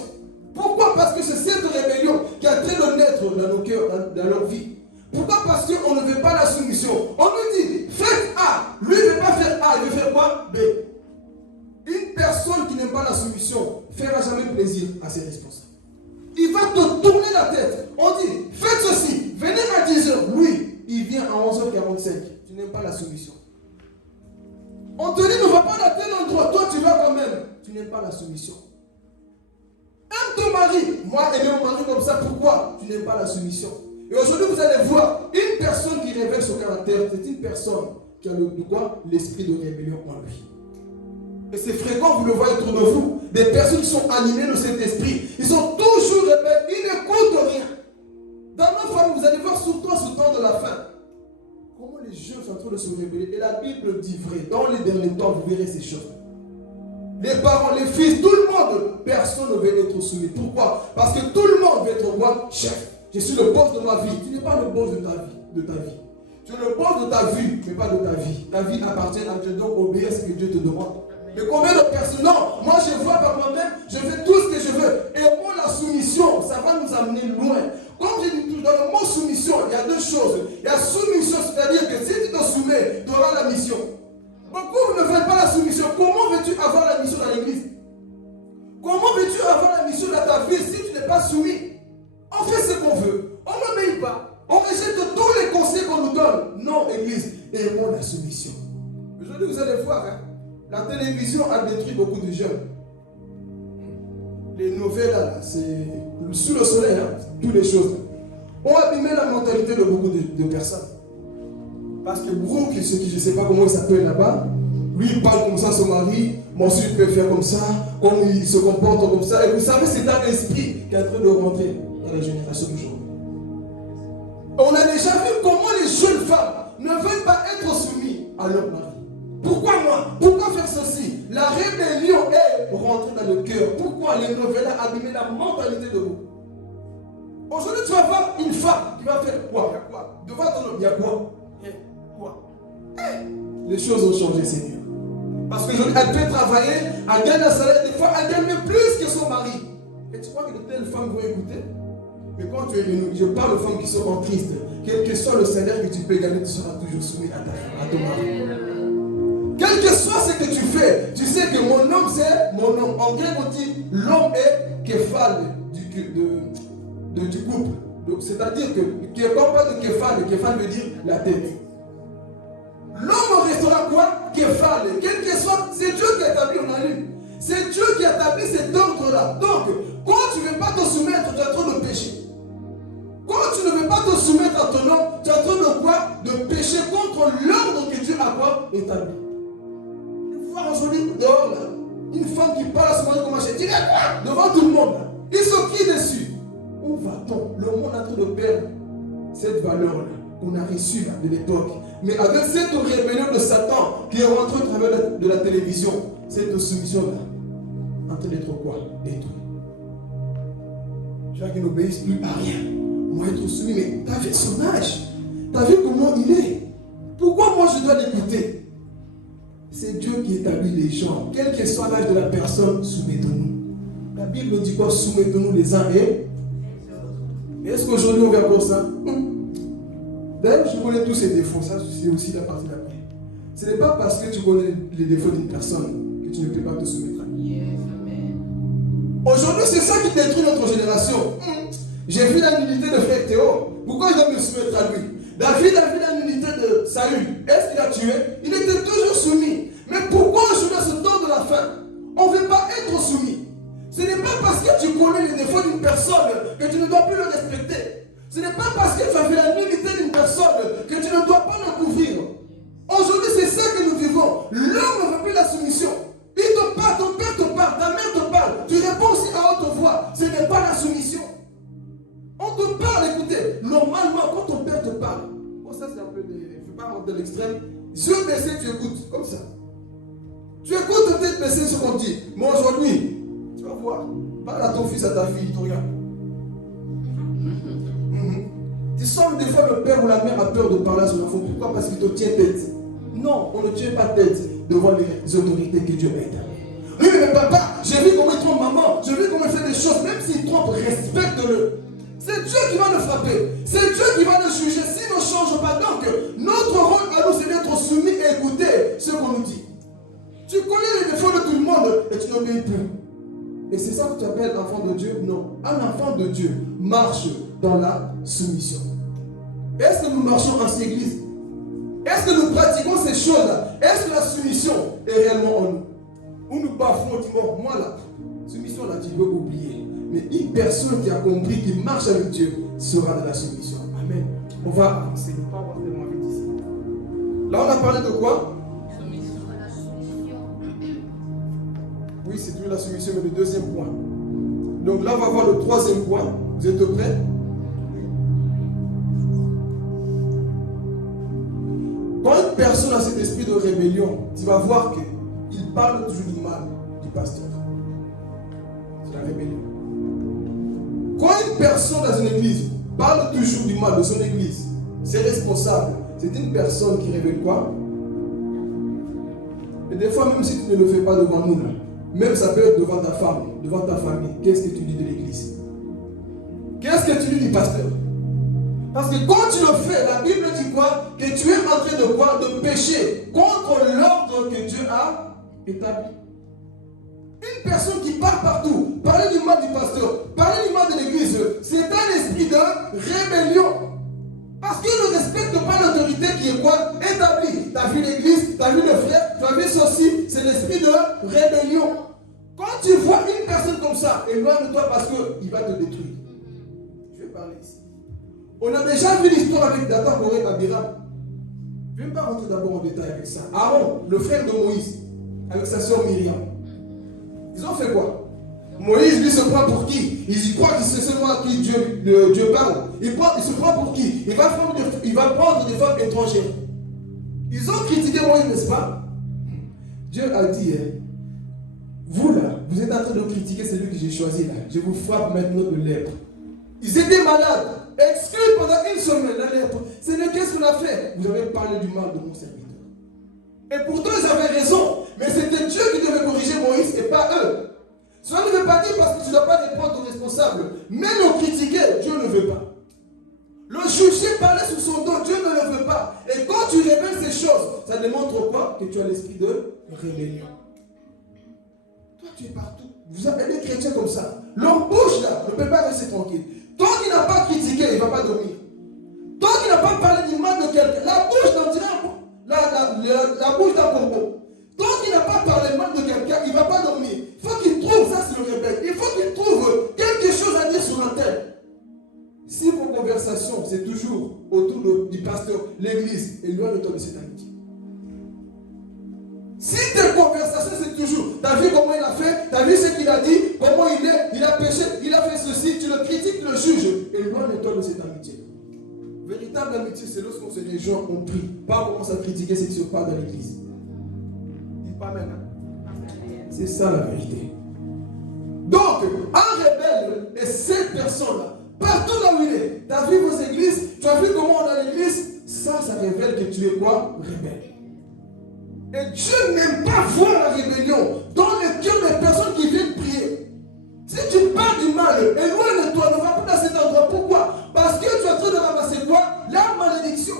Pourquoi? Parce que c'est cette rébellion qui est en train de naître dans nos cœurs, dans leur vie. Pourquoi? Parce qu'on ne veut pas la soumission. On nous dit, faites A. Lui ne veut pas faire A, il veut faire quoi? B. Une personne qui n'aime pas la soumission ne fera jamais plaisir à ses responsables. Il va te tourner la tête. On dit, faites ceci, venez à 10h. Lui, il vient à 11h45. Tu n'aimes pas la soumission. On te dit, ne va pas à tel endroit. Toi, tu vas quand même. Tu n'aimes pas la soumission. Aime ton mari. Moi, aimer mon mari comme ça, pourquoi? Tu n'aimes pas la soumission. Et aujourd'hui, vous allez voir, une personne qui révèle son caractère, c'est une personne qui a l'esprit de rébellion en lui. Et c'est fréquent, vous le voyez autour de vous, des personnes qui sont animées de cet esprit. Ils sont toujours rebelles, ils n'écoutent rien. Dans nos femmes, vous allez voir surtout en ce temps de la fin, comment les jeunes sont en train de se révéler. Et la Bible dit vrai, dans les derniers temps, vous verrez ces choses. Les parents, les fils, tout le monde, personne ne veut être soumis. Pourquoi? Parce que tout le monde veut être roi, chef. Je suis le boss de ma vie. Tu n'es pas le boss de ta vie. Tu es le boss de ta vie, mais pas de ta vie. Ta vie appartient à Dieu, donc obéis à ce que Dieu te demande. Mais combien de personnes, non, moi je vois par moi-même, je fais tout ce que je veux. Et au moins la soumission, ça va nous amener loin. Comme j'ai dit, dans le mot soumission, il y a deux choses. Il y a soumission, c'est-à-dire que si tu te soumets, tu auras la mission. Beaucoup ne veulent pas la soumission. Comment veux-tu avoir la mission dans l'église? Comment veux-tu avoir la mission dans ta vie si tu n'es pas soumis? On fait ce qu'on veut. On n'obéit pas. On rejette tous les conseils qu'on nous donne. Non, église, aimons la soumission. Aujourd'hui, vous allez voir, hein, la télévision a détruit beaucoup de jeunes. Les nouvelles, là, c'est sous le soleil, hein, toutes les choses. On a abîmé la mentalité de beaucoup de personnes. Parce que Brooke, je ne sais pas comment il s'appelle là-bas, lui il parle comme ça à son mari, moi aussi je peux faire comme ça, comme il se comporte comme ça. Et vous savez, c'est un esprit qui est en train de rentrer dans la génération d'aujourd'hui. On a déjà vu comment les jeunes femmes ne veulent pas être soumises à leur mari. Pourquoi moi? Pourquoi faire ceci? La rébellion est rentrée dans le cœur. Pourquoi les nouvelles ont abîmé la mentalité de vous? Aujourd'hui, tu vas voir une femme qui va faire quoi? Il y a quoi? Devant ton homme, il y a quoi? Les choses ont changé, Seigneur. Parce qu'aujourd'hui, elle peut travailler, elle gagne un salaire, des fois, elle gagne même plus que son mari. Et tu crois que de telles femmes vont écouter? Mais quand tu es venu, je parle aux femmes qui sont en Christ, quel que soit le salaire que tu peux gagner, tu seras toujours soumis à ton mari. Quel que soit ce que tu fais, tu sais que mon homme, c'est mon homme. En grec, on dit l'homme est képhale du couple. C'est-à-dire que, quand on parle de képhale veut dire la tête. L'homme restera quoi? Képhale. Quel que soit, c'est Dieu qui a établi, on a lu. C'est Dieu qui a établi cet ordre-là. Donc, quand tu ne veux pas te soumettre, tu es en train de pécher. Quand tu ne veux pas te soumettre à ton homme, tu es en train de quoi? De pécher contre l'ordre que Dieu a quoi? Établi. Voir aujourd'hui dehors là, une femme qui parle à son mari comme un chien, devant tout le monde là. Ils sont qui dessus? Où va-t-on? Le monde est en train de perdre cette valeur là qu'on a reçue là, de l'époque. Mais avec cette rébellion de Satan qui est rentrée au travers de la télévision, cette soumission là, en train d'être quoi? Détruite. Les gens qui n'obéissent plus à rien. Moi être soumis, mais t'as vu son âge? T'as vu comment il est? Pourquoi moi je dois l'écouter? C'est Dieu qui établit les gens. Quel que soit l'âge de la personne, soumettons-nous. La Bible dit quoi? Soumettons-nous les uns et est-ce qu'aujourd'hui on vient pour ça? D'ailleurs, je connais tous ces défauts. Ça, c'est aussi la partie d'après. Ce n'est pas parce que tu connais les défauts d'une personne que tu ne peux pas te soumettre à lui. Aujourd'hui, c'est ça qui détruit notre génération. J'ai vu la nudité de frère Théo. Pourquoi je dois me soumettre à lui? David a vu la nudité de Saül. Est-ce qu'il a tué? Il était toujours soumis. Mais pourquoi aujourd'hui, à ce temps de la fin, on ne veut pas être soumis? Ce n'est pas parce que tu connais les défauts d'une personne que tu ne dois plus le respecter. Ce n'est pas parce que tu as vu la nudité d'une personne que tu ne dois pas le couvrir. Aujourd'hui, c'est ça que nous vivons. L'homme ne veut plus la soumission. Il te parle, ton père te parle, ta mère te parle. Tu réponds aussi à haute voix. Ce n'est pas la soumission. On te parle, écoutez. Normalement, quand ton père te parle, oh, ça c'est un peu je ne vais pas rentrer de l'extrême. Yeux baissés, tu écoutes, comme ça. Tu écoutes tête baissée ce qu'on dit. Mais aujourd'hui, tu vas voir. Parle à ton fils, à ta fille, il te regarde. Tu sens des fois le père ou la mère a peur de parler à son enfant. Pourquoi? Parce qu'il te tient tête. Non, on ne tient pas tête devant les autorités que Dieu a établies. Oui, mais papa, j'ai vu comment il trompe maman, j'ai vu comment il fait des choses, même s'il trompe, respecte-le. C'est Dieu qui va le frapper, c'est Dieu qui va le juger s'il ne change pas. Donc, notre rôle à nous, c'est d'être soumis et écouter ce qu'on nous dit. Tu connais les défauts de tout le monde et tu n'obéis plus. Et c'est ça que tu appelles enfant de Dieu? Non. Un enfant de Dieu marche dans la soumission. Est-ce que nous marchons dans cette église? Est-ce que nous pratiquons ces choses-là? Est-ce que la soumission est réellement en nous? Ou nous bafouons, disons, moi là, soumission là, tu veux oublier. Mais une personne qui a compris, qui marche avec Dieu, sera dans la soumission. Amen. On va avancer, ne pas avoir tellement vite ici. Là, on a parlé de quoi? Oui, c'est toujours la soumission, mais le deuxième point. Donc là, on va voir le troisième point. Vous êtes prêts? rébellion, tu vas voir qu'il parle toujours du mal du pasteur. C'est la rébellion. Quand une personne dans une église parle toujours du mal de son église, c'est responsable. C'est une personne qui révèle quoi? Et des fois, même si tu ne le fais pas devant nous, là, même ça peut être devant ta femme, devant ta famille, qu'est-ce que tu dis de l'église? Qu'est-ce que tu dis du pasteur? Parce que quand tu le fais, la Bible dit quoi? Que tu es en train de quoi? De pécher contre l'ordre que Dieu a établi. Une personne qui parle partout, parler du mal du pasteur, parler du mal de l'église, c'est un esprit de rébellion. Parce qu'il ne respecte pas l'autorité qui est quoi? Établie. Tu as vu l'église, tu as vu le frère, tu as vu ceci, c'est l'esprit de rébellion. Quand tu vois une personne comme ça, éloigne-toi parce qu'il va te détruire. Je vais parler ici. On a déjà vu l'histoire avec Dathan, Koré, Abiram. Je ne vais pas rentrer d'abord en détail avec ça. Aaron, le frère de Moïse, avec sa soeur Myriam. Ils ont fait quoi? Moïse, lui, se prend pour qui? Il croit que c'est seulement à qui Dieu parle. Il se prend pour qui? Il va prendre des femmes étrangères. Ils ont critiqué Moïse, n'est-ce pas? Dieu a dit, vous là, vous êtes en train de critiquer celui que j'ai choisi là. Je vous frappe maintenant de lèpre. Ils étaient malades, exclus pendant une semaine, la lèpre. C'est qu'est-ce qu'on a fait? Vous avez parlé du mal de mon serviteur. Et pourtant, ils avaient raison. Mais c'était Dieu qui devait corriger Moïse et pas eux. Cela ne veut pas dire parce que tu ne dois pas répondre aux responsables. Mais le critiquer, Dieu ne veut pas. Le juger, parler sous son dos, Dieu ne le veut pas. Et quand tu révèles ces choses, ça démontre quoi? Que tu as l'esprit de rébellion. Toi, tu es partout. Vous avez des chrétiens comme ça. Leur bouche là ne peut pas rester tranquille. Tant qu'il n'a pas critiqué, il ne va pas dormir. Tant qu'il n'a pas parlé du mal de quelqu'un, la bouche d'un tyran, la bouche d'un corbeau. Tant qu'il n'a pas parlé mal de quelqu'un, il ne va pas dormir. Il faut qu'il trouve, ça c'est le rebelle, il faut qu'il trouve quelque chose à dire sur l'antenne. Si vos conversations, c'est toujours autour du pasteur, l'église, éloigne-toi de cette amitié. Si tes conversations, c'est toujours, tu as vu comment il a fait, tu as vu ce qu'il a dit, comment il est, il a péché, il a fait ceci, tu le critiques, tu le juges, éloigne-toi de cette amitié. Véritable amitié, c'est lorsqu'on se les gens ont pris. Pas on commence à critiquer ce qui se passe dans l'église. Dis pas même. C'est ça la vérité. Donc, un rebelle est cette personne-là. Partout là où il est. Tu as vu vos églises, tu as vu comment on a l'église. Ça révèle que tu es quoi? Rebelle. Et Dieu n'aime pas voir la rébellion dans le cœur des personnes qui viennent prier. Si tu parles du mal, éloigne-toi, ne va pas dans cet endroit. Pourquoi? Parce que tu es en train de ramasser quoi? La malédiction.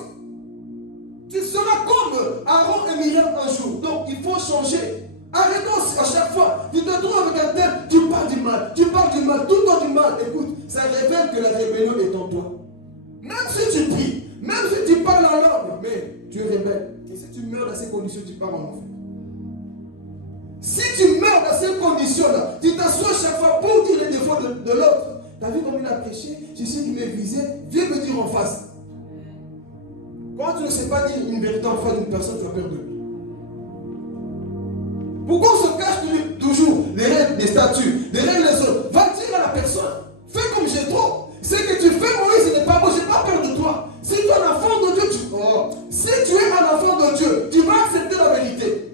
Tu seras comme Aaron et Myriam un jour. Donc il faut changer. Arrêtons à chaque fois. Tu te trouves avec un tel, tu parles du mal, tout le temps du mal. Écoute, ça révèle que la rébellion est en toi. Même si tu pries, même si tu parles en langue, mais tu es rebelle. Et si tu meurs dans ces conditions, tu pars en enfer. Si tu meurs dans ces conditions-là, tu t'assois chaque fois pour dire les défauts de l'autre. Tu as vu comme il a prêché? Je sais qu'il m'est visé, viens me dire en face. Quand tu ne sais pas dire une vérité en face d'une personne, tu as peur de lui. Pourquoi on se cache toujours derrière des statues, derrière les autres? Va dire à la personne, fais comme j'ai trop. Ce que tu fais, Moïse, ce n'est pas moi, je n'ai pas peur de toi. Si tu es un enfant de Dieu, si tu es un enfant de Dieu, tu vas accepter la vérité.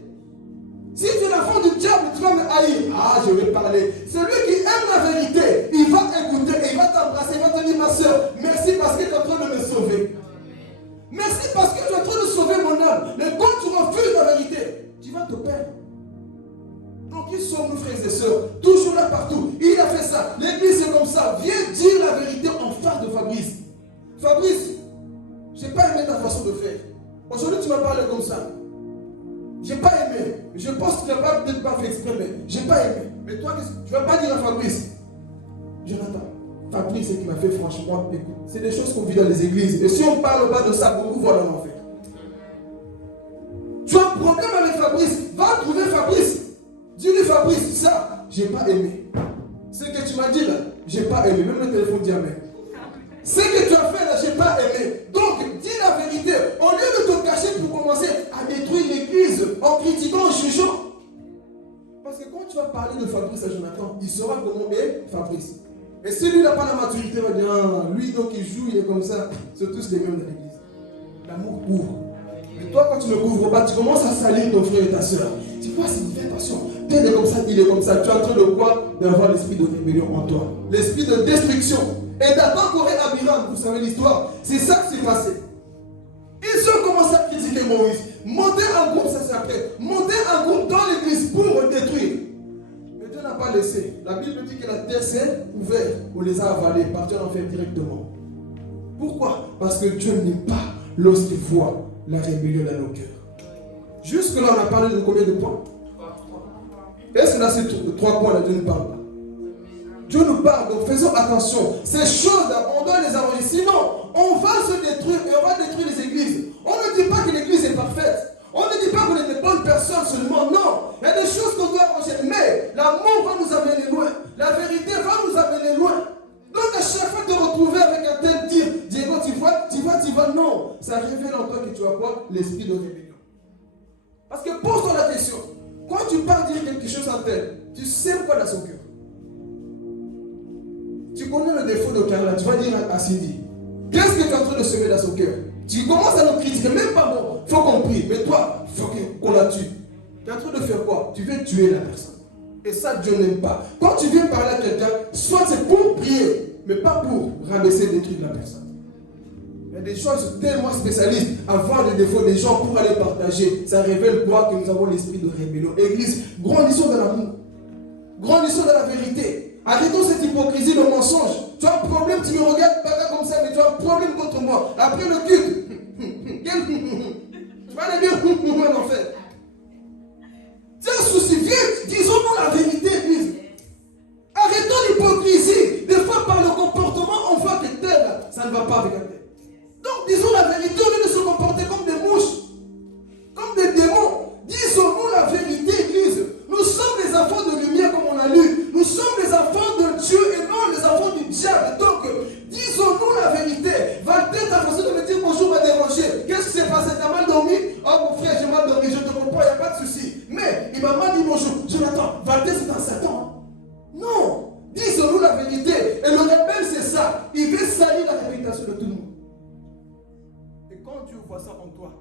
Si tu es l'enfant du diable, tu vas me haïr. Ah, je vais parler. Celui qui aime la vérité, il va écouter et il va t'embrasser, il va te dire, ma soeur, merci parce que tu es en train de me sauver. Merci parce que tu es en train de sauver mon âme. Mais quand tu refuses la vérité, tu vas te perdre. Donc, qui sommes nous, frères et sœurs? Toujours là partout. Il a fait ça. L'église est comme ça. Viens dire la vérité en face de Fabrice. Fabrice, je n'ai pas aimé ta façon de faire. Aujourd'hui, tu m'as parlé comme ça. Je n'ai pas aimé. Je pense que tu n'as peut-être pas fait exprès, mais je n'ai pas aimé. Mais toi, tu ne vas pas dire à Fabrice. Jonathan, Fabrice, ce qui m'a fait franchement, écoute, c'est des choses qu'on vit dans les églises. Et si on parle pas de ça, beaucoup vont en enfer. Tu as un problème avec Fabrice, va trouver Fabrice. Dis-lui Fabrice, ça, je n'ai pas aimé. Ce que tu m'as dit là, je n'ai pas aimé. Même le téléphone dit amen. Ce que tu as fait là, je n'ai pas aimé. Donc, dis la vérité. Au lieu de te cacher pour commencer à détruire l'église en critiquant, en jugeant. Parce que quand tu vas parler de Fabrice à Jonathan, il saura comment est Fabrice. Et si lui n'a pas la maturité, il va dire, ah, lui donc il joue, il est comme ça. C'est tous les mêmes dans l'église. L'amour ouvre. Mais toi, quand tu ne couvres pas, tu commences à salir ton frère et ta soeur. Tu vois, c'est une attention. Tel est comme ça, il est comme ça. Tu es en train de quoi? D'avoir l'esprit de rébellion en toi. L'esprit de destruction. Et Dathan, Corée, Abiram, vous savez l'histoire. C'est ça qui s'est passé. Ils ont commencé à critiquer Moïse. Monter un groupe, ça c'est après. Monter un groupe dans l'église pour le détruire. Mais Dieu n'a pas laissé. La Bible dit que la terre s'est ouverte. On les a avalés, partis en enfer directement. Pourquoi? Parce que Dieu n'aime pas lorsqu'il voit la rébellion dans nos cœurs. Jusque-là, on a parlé de combien de points? Est-ce que là, ces 3 points-là, Dieu ne parle pas? Dieu nous parle, donc faisons attention. Ces choses-là, on doit les arranger. Sinon, on va se détruire et on va détruire les églises. On ne dit pas que l'église est parfaite. On ne dit pas qu'on est des bonnes personnes seulement. Non. Il y a des choses qu'on doit arranger. Mais l'amour va nous amener loin. La vérité va nous amener loin. Donc à chaque fois de te retrouver avec un tel tir, Diego, tu vois, non. Ça révèle en toi que tu as quoi? L'esprit de rébellion. Parce que pose-toi la question. Quand tu pars dire quelque chose à tel, tu sais quoi dans son cœur? Tu connais le défaut de Carla, tu vas dire à Cindy, qu'est-ce que tu es en train de semer dans son cœur? Tu commences à nous critiquer, même pas bon, il faut qu'on prie, mais toi, il faut qu'on la tue. Tu es en train de faire quoi? Tu veux tuer la personne. Et ça, Dieu n'aime pas. Quand tu viens parler à quelqu'un, soit c'est pour prier, mais pas pour rabaisser des trucs de la personne. Il y a des gens qui sont tellement spécialistes à voir les défauts des gens pour aller partager. Ça révèle quoi? Que nous avons l'esprit de rébellion. Église, grandissons dans l'amour. Grandissons dans la vérité. Arrêtons cette hypocrisie, le mensonge. Tu as un problème, tu me regardes pas comme ça, mais tu as un problème contre moi. Après le culte, tu vas aller dire en fait. C'est un souci, viens, disons-nous la vérité, Église. Arrêtons l'hypocrisie. Des fois, par le comportement, on voit que tel, ça ne va pas avec un tel. Donc, disons la vérité, au lieu de se comporter comme des mouches, comme des démons. Disons-nous la vérité, Église. Nous sommes les enfants de lumière, comme on a lu. Nous sommes les enfants de Dieu et non les enfants du diable. Donc, disons-nous la vérité. Valter, ta façon de me dire bonjour m'a dérangé. Qu'est-ce qui s'est passé? T'as mal dormi? Oh, mon frère, j'ai mal dormi, je te comprends, il n'y a pas de souci. Mais, il m'a mal dit bonjour. Jonathan, Valter, c'est un Satan. Non. Disons-nous la vérité. Et le rebelle, c'est ça. Il veut salir la réputation de tout le monde. Et quand Dieu voit ça en toi,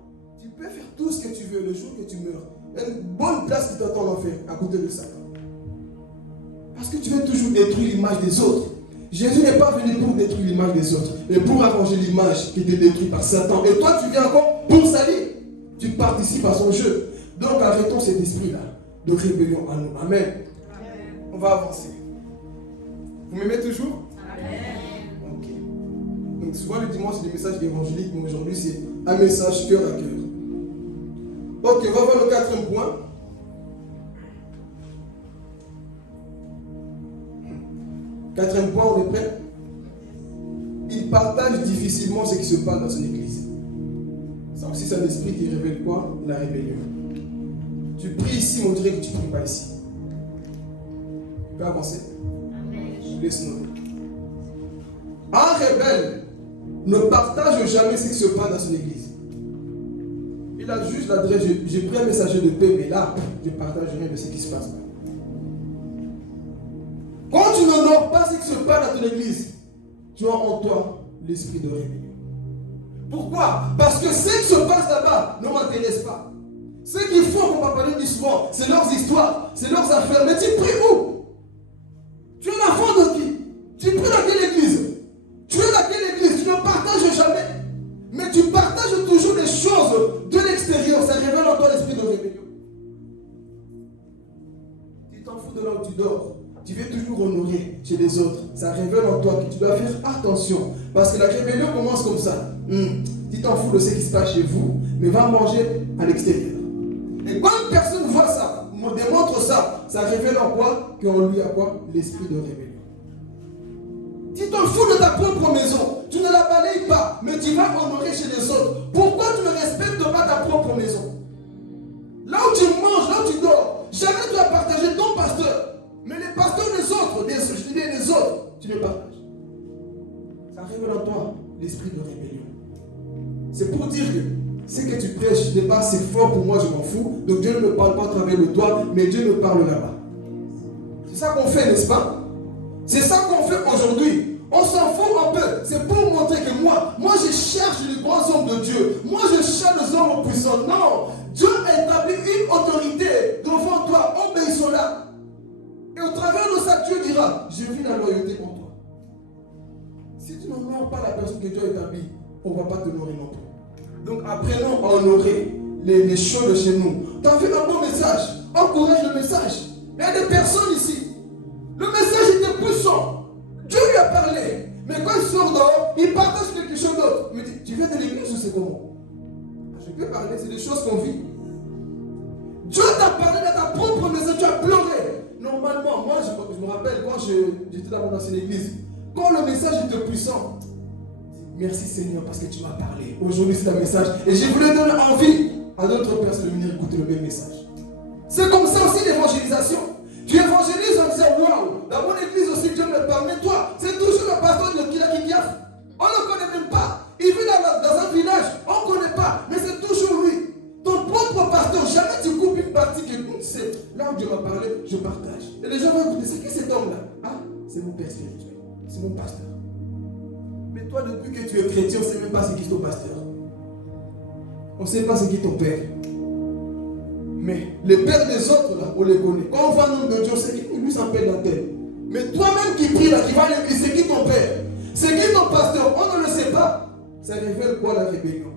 tu peux faire tout ce que tu veux le jour que tu meurs. Il y a une bonne place qui t'attend en enfer à côté de ça. Parce que tu veux toujours détruire l'image des autres. Jésus n'est pas venu pour détruire l'image des autres, mais pour arranger l'image qui était détruite par Satan. Et toi, tu viens encore pour salir. Tu participes à son jeu. Donc arrêtons cet esprit-là de rébellion en nous. Amen. On va avancer. Vous m'aimez toujours? Amen. Ok. Donc souvent le dimanche c'est des messages évangéliques, mais aujourd'hui c'est un message cœur à cœur. Ok, on va voir le 4e point. Quatrième point, on est prêt? Il partage difficilement ce qui se passe dans son église. Ça aussi, c'est un esprit qui révèle quoi? La rébellion. Tu pries ici, mais on dirait que tu ne pries pas ici. Tu peux avancer? Laisse-nous. Un rebelle ne partage jamais ce qui se passe dans son église. Il a juste l'adresse, j'ai pris un messager de paix, mais là, je ne partage rien de ce qui se passe. Quand tu n'honores pas ce qui se passe dans ton église, tu as en toi l'esprit de rébellion. Pourquoi? Parce que ce qui se passe là-bas ne m'intéresse pas. Ce qu'ils font, comme Papa nous dit souvent, c'est leurs histoires, c'est leurs affaires. Mais tu pries où? Tu es l'enfant de qui? Tu pries dans quelle église? Tu es dans quelle église? Tu ne partages jamais. Mais tu partages toujours des choses de l'extérieur. Ça révèle en toi l'esprit de rébellion. Tu t'en fous de là où tu dors. Tu veux toujours honorer chez les autres. Ça révèle en toi que tu dois faire attention. Parce que la rébellion commence comme ça. Tu t'en fous de ce qui se passe chez vous, mais va manger à l'extérieur. Et quand une personne voit ça, démontre ça, ça révèle en quoi? Qu'en lui a quoi? L'esprit de rébellion. Tu t'en fous de ta propre maison. Tu ne la balayes pas, mais tu vas honorer chez les autres. Pourquoi tu ne respectes pas ta propre maison? Là où tu manges, là où tu dors, jamais tu vas partager ton pasteur. Mais les pasteurs des autres, des autres, tu les partages. Ça révèle en toi l'esprit de rébellion. C'est pour dire que ce que tu prêches n'est pas assez fort pour moi, je m'en fous. Donc Dieu ne me parle pas à travers le toit, mais Dieu me parle là-bas. C'est ça qu'on fait, n'est-ce pas? C'est ça qu'on fait aujourd'hui. On s'en fout un peu. C'est pour montrer que moi je cherche les grands hommes de Dieu. Moi je cherche les hommes puissants. Non. Dieu a établi une autorité devant toi. Obéissons-la. Et au travers de ça, Dieu dira, je vis la loyauté pour toi. Si tu n'honores pas la personne que Dieu a établie, on ne va pas te honorer non plus. Donc apprenons à honorer les choses de chez nous. Tu as vu un bon message. Encourage le message. Il y a des personnes ici. Le message était puissant. Dieu lui a parlé. Mais quand il sort dehors, il partage quelque chose d'autre. Il me dit, tu viens de l'église ou c'est comment? Je peux parler, c'est des choses qu'on vit. Dieu t'a parlé dans ta propre maison, tu as pleuré. Normalement, moi je me rappelle quand j'étais dans mon ancienne église, quand le message était puissant, merci Seigneur parce que tu m'as parlé. Aujourd'hui c'est un message et je voulais donner envie à d'autres personnes de venir écouter le même message. C'est comme ça aussi l'évangélisation. Tu évangélises en disant waouh, dans mon église aussi Dieu me parle. Mais toi, c'est toujours le pasteur de Kilakikiaf. On ne le connaît même pas. Il vit dans un village, on ne connaît pas, mais c'est toujours lui. Ton propre pasteur, jamais tu coupes une partie que tu sais. Là où Dieu m'a parlé, je partage. Et les gens vont écouter, c'est qui cet homme-là? Ah, c'est mon père spirituel, c'est mon pasteur. Mais toi, depuis que tu es chrétien, on ne sait même pas c'est qui ton pasteur. On ne sait pas c'est qui ton père. Mais les pères des autres, là, on les connaît. Quand on voit le nom de Dieu, c'est qui lui s'appelle la terre. Mais toi-même qui prie là, qui va à l'église, c'est qui ton père? C'est qui ton pasteur? On ne le sait pas. Ça révèle quoi la rébellion?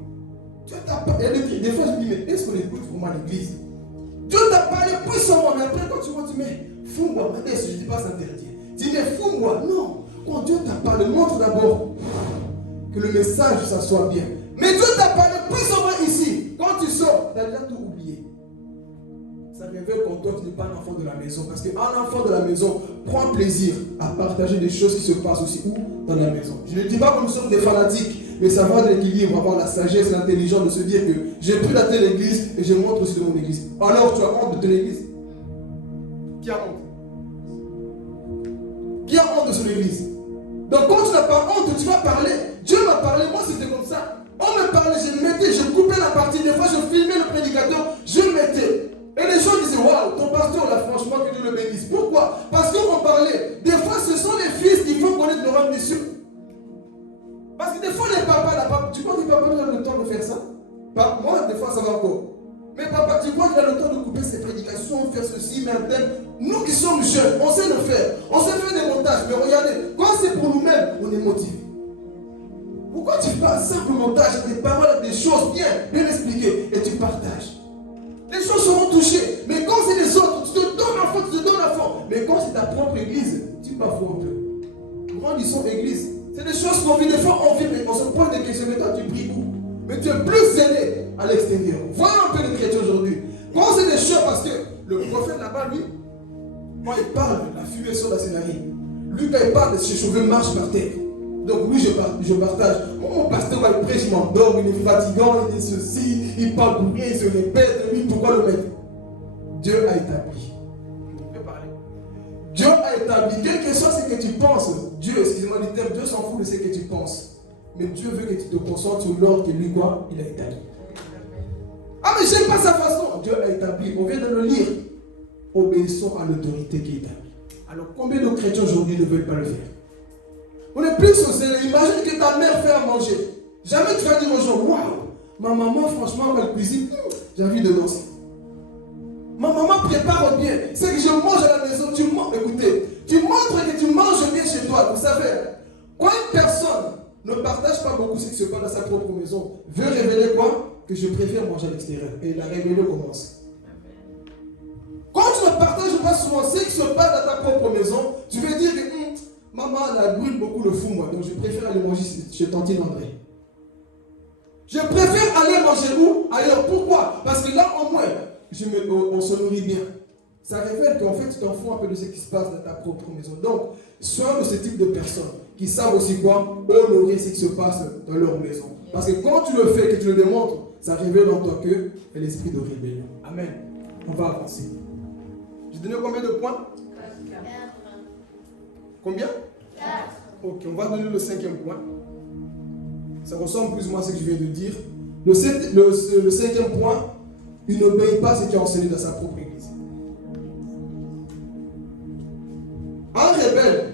Dieu t'a parlé. Des fois, je me dis, mais est-ce qu'on écoute vraiment l'église? Dieu t'a parlé puissamment, mais après, quand tu vois, tu dis, mais fous-moi. Je ne dis pas s'interdire. Tu dis, mais fous-moi. Non. Quand Dieu t'a parlé, montre d'abord que le message, ça soit bien. Mais Dieu t'a parlé puissamment ici. Quand tu sors, tu as déjà tout oublié. Ça révèle qu'en toi, tu n'es pas un enfant de la maison. Parce qu'un enfant de la maison prend plaisir à partager des choses qui se passent aussi où? Dans la maison. Je ne dis pas que nous sommes des fanatiques, mais ça va de l'équilibre, avoir la sagesse, l'intelligence de se dire que j'ai pris la telle église et je montre aussi de mon église. Alors tu as honte de ton église? Qui a honte? Qui a honte de son église? Donc quand tu n'as pas honte, tu vas parler. Dieu m'a parlé, moi c'était comme ça. On me parlait, je mettais, je coupais la partie. Des fois je filmais le prédicateur, je mettais. Et les gens disaient, waouh, ton pasteur là, franchement, que Dieu le bénisse. Pourquoi? Parce qu'on parlait. Des fois, ce sont les fils qui font connaître le royaume des cieux. Parce que des fois, les papas, tu crois que papa a le temps de faire ça? Moi, des fois, ça va encore. Mais papa, tu crois qu'il a le temps de couper ses prédications, faire ceci, mais un tel. Nous qui sommes jeunes, on sait le faire. On sait faire des montages. Mais regardez, quand c'est pour nous-mêmes, on est motivé. Pourquoi tu fais un simple montage, des paroles, des choses bien expliquées, et tu partages? Les choses seront touchées. Mais quand c'est les autres, tu te donnes à fond, tu te donnes à fond. Mais quand c'est ta propre église, tu bafoues un peu. Grandissons église. C'est des choses qu'on vit. Des fois, on vit, mais on se pose des questions. Mais toi, tu pries où? Mais tu es plus zélé à l'extérieur. Voilà un peu les chrétiens aujourd'hui. Quand c'est des choses, parce que le prophète là-bas, lui, quand il parle, la fumée sort de la scénarie. Lui, quand il parle, ses cheveux marchent par terre. Donc oui, je partage. Mon pasteur va le prêcher, je m'endors, il est fatigant, il est ceci, il parle pour rien, il se répète, lui, pourquoi le mettre? Dieu a établi. Je peux parler. Dieu a établi. Quel que soit ce que tu penses, Dieu, excusez-moi du terme, Dieu s'en fout de ce que tu penses. Mais Dieu veut que tu te concentres sur l'ordre que lui, quoi, il a établi. Ah, mais j'aime pas sa façon. Dieu a établi. On vient de le lire. Obéissons à l'autorité qui est établie. Alors, combien de chrétiens aujourd'hui ne veulent pas le faire? On est plus au Seigneur. Imagine que ta mère fait à manger. Jamais tu vas dire aux gens, waouh, ma maman, franchement, elle cuisine, j'ai envie de danser. Ma maman prépare bien. C'est que je mange à la maison, tu manges. Écoutez, tu montres que tu manges bien chez toi. Vous savez, quand une personne ne partage pas beaucoup ce qui se passe dans sa propre maison, veut révéler quoi? Que je préfère manger à l'extérieur. Et la rébellion commence. Quand tu ne partages pas souvent ce qui se passe dans ta propre maison, tu veux dire que maman, elle brûle beaucoup le fou, moi. Donc je préfère aller manger chez Tantine André. Je préfère aller manger où? Ailleurs. Pourquoi? Parce que là, au moins, on se nourrit bien. Ça révèle qu'en fait, tu t'en fous un peu de ce qui se passe dans ta propre maison. Donc, sois de ce type de personnes qui savent aussi quoi? Honorer ce qui se passe dans leur maison. Parce que quand tu le fais, que tu le démontres, ça révèle en toi que l'esprit de rébellion. Amen. On va avancer. J'ai donné combien de points? 4. Combien? 4. Ok, on va donner le 5e point. Ça ressemble plus ou moins à ce que je viens de dire. Le 5e point, il n'obéit pas à ce qui est enseigné dans sa propre église. Un rebelle,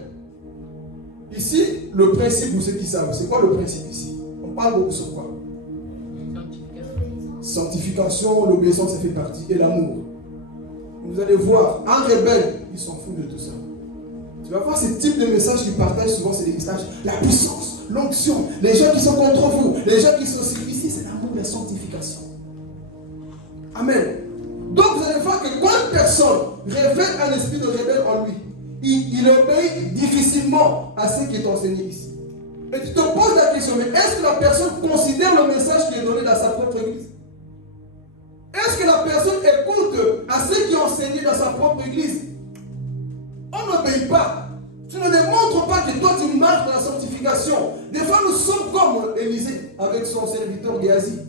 ici, le principe, vous ceux qui savent, c'est quoi le principe ici? On parle beaucoup sur quoi? Sanctification, l'obéissance, ça fait partie, et l'amour. Vous allez voir, un rebelle, il s'en fout de tout ça. Tu vas voir ce type de message qu'ils partagent souvent, c'est des messages, la puissance, l'onction, les gens qui sont contre vous, les gens qui sont ici, c'est l'amour, la sanctification. Amen. Donc vous allez voir que quand une personne révèle un esprit de rebelle en lui, il obéit difficilement à ce qui est enseigné ici. Et tu te poses la question, mais est-ce que la personne considère le message qui est donné dans sa propre église? Est-ce que la personne écoute à ce qui est enseigné dans sa propre église? On n'obéit pas. Tu ne démontres pas que toi tu marches dans la sanctification. Des fois nous sommes comme Élisée avec son serviteur Géasi.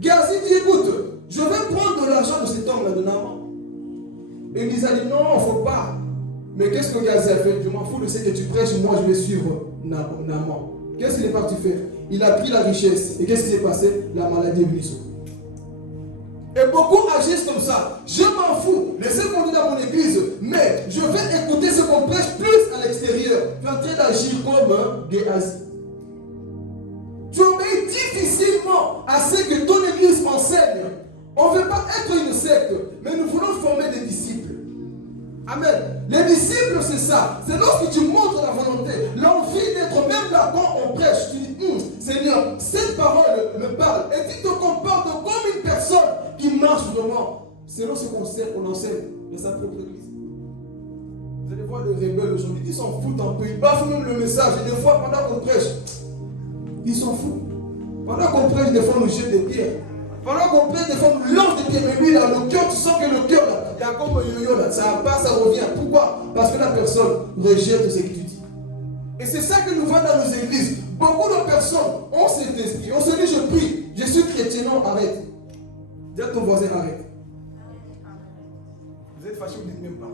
Géasi dit, écoute, je vais prendre de l'argent de cet homme-là de Naaman. Élisée a dit, non, il ne faut pas. Mais qu'est-ce que Géasi a fait? Je m'en fous de ce que tu prêches, moi je vais suivre Naaman. Qu'est-ce qu'il est parti faire? Il a pris la richesse. Et qu'est-ce qui s'est passé? La maladie est venue sur lui. Et beaucoup agissent comme ça. Je m'en fous. Laissez qu'on dit dans mon église. Mais je vais écouter ce qu'on prêche plus à l'extérieur. Tu es en train d'agir comme Géasi. Tu obéis difficilement à ce que ton église enseigne. On ne veut pas être une secte, mais nous voulons former des disciples. Amen. Les disciples, c'est ça. C'est lorsque tu montres la volonté, l'envie d'être même là quand on prêche. Tu dis, Seigneur, cette parole me parle. Et tu te comportes comme une personne qui marche vraiment selon ce qu'on enseigne de sa propre église. Vous allez voir les rebelles aujourd'hui, ils s'en foutent un peu. Ils bafouent même le message. Et des fois, pendant qu'on prêche, ils s'en foutent. Pendant qu'on prêche, des fois, on nous jette des pierres. Pendant qu'on prêche, des fois, on nous lance des pierres. Mais lui, là, le cœur, tu sens que le cœur, là, il y a comme un yo-yo, là. Ça passe, ça revient. Pourquoi? Parce que la personne rejette ce que tu dis. Et c'est ça que nous voyons dans nos églises. Beaucoup de personnes ont cet esprit. On se dit, je prie, je suis chrétien, non, arrête. Dis à ton voisin, arrête. Vous êtes fâché, vous ne dites même pas.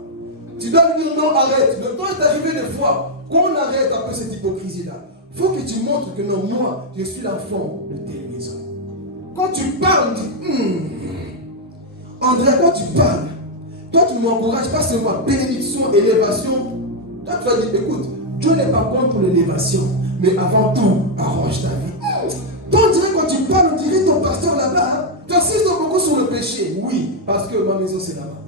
Tu dois lui dire, non, arrête. Le temps est arrivé des fois qu'on arrête un peu cette hypocrisie-là. Il faut que tu montres que non, moi, je suis l'enfant de telle maison. Quand tu parles, dis, André, quand tu parles, toi, tu ne m'encourages pas seulement bénédiction, élévation. Toi, tu vas dire, écoute, Dieu n'est pas contre l'élévation, mais avant tout, arrange ta vie. Toi, on dirait quand tu parles, on dirait ton pasteur là-bas, hein, tu insistes beaucoup sur le péché. Oui, parce que ma maison, c'est là-bas.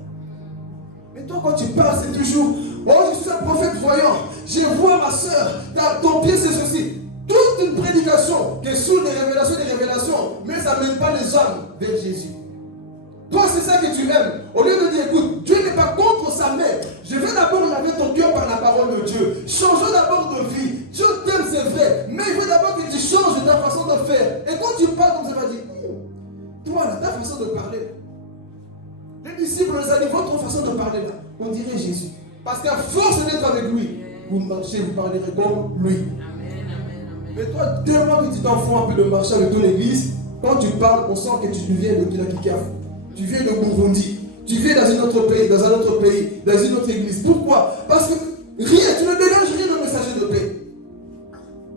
Mais toi, quand tu parles, c'est toujours, oh, je suis un prophète voyant, je vois ma soeur, ton pied, c'est ceci. Toute une prédication qui est sur des révélations, mais ça ne mène pas les hommes vers Jésus. Toi, c'est ça que tu aimes. Au lieu de dire, écoute, Dieu n'est pas contre sa mère. Je vais d'abord laver ton cœur par la parole de Dieu. Changeons d'abord de vie. Dieu t'aime, c'est vrai. Mais il veut d'abord que tu changes ta façon de faire. Et quand tu parles comme ça, tu vas dire, toi, là, ta façon de parler. Les disciples, les amis, votre façon de parler, là, on dirait Jésus. Parce qu'à force d'être avec lui, vous marchez, vous parlerez comme lui. Mais toi, tellement que tu t'en fous un peu de marcher avec ton église, quand tu parles, on sent que tu viens de Kilakikaf. Tu viens de Burundi, tu viens dans un autre pays, dans une autre église. Pourquoi? Parce que rien, tu ne déranges rien de messager de paix.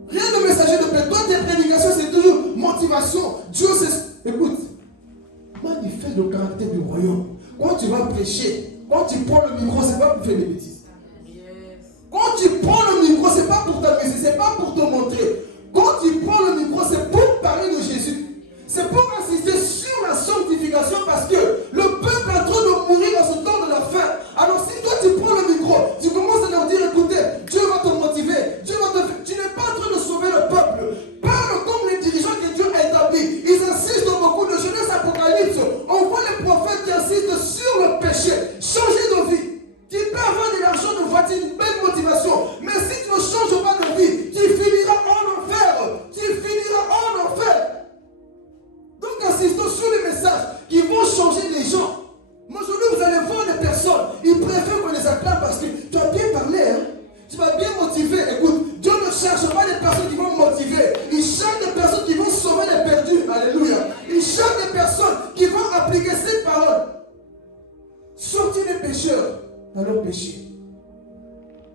Rien de messager de paix. Toi, tes prédications, c'est toujours motivation. Dieu, c'est... Écoute, manifeste le caractère du royaume. Quand tu vas prêcher, quand tu prends le micro, c'est pas pour faire des bêtises. Quand tu prends le micro, c'est pas pour t'amuser, c'est pas pour te montrer. Quand tu prends le micro, c'est pour parler de Jésus. C'est pour insister sur la sanctification parce que le peuple est en train de mourir dans ce temps de la fin. Alors si toi tu prends le micro, tu commences à leur dire, écoutez, Dieu va te motiver, Dieu va te... Tu n'es pas en train de sauver le peuple. Parle comme les dirigeants que Dieu a établis. Ils insistent dans beaucoup de Genèse Apocalypse. On voit les prophètes qui insistent sur le péché. Changer de vie. Tu peux avoir de l'argent de voiture, une belle motivation. Mais si tu ne changes pas de vie, tu finiras en enfer. Tu finiras en enfer. Donc insistons sur les messages qui vont changer les gens. Mais aujourd'hui, vous allez voir des personnes, ils préfèrent qu'on les acclame parce que tu as bien parlé, hein? Tu vas bien motiver. Écoute, Dieu ne cherche pas des personnes qui vont motiver. Il cherche des personnes qui vont sauver les perdus. Alléluia. Il cherche des personnes qui vont appliquer cette parole. Sortir les pécheurs dans leur péché.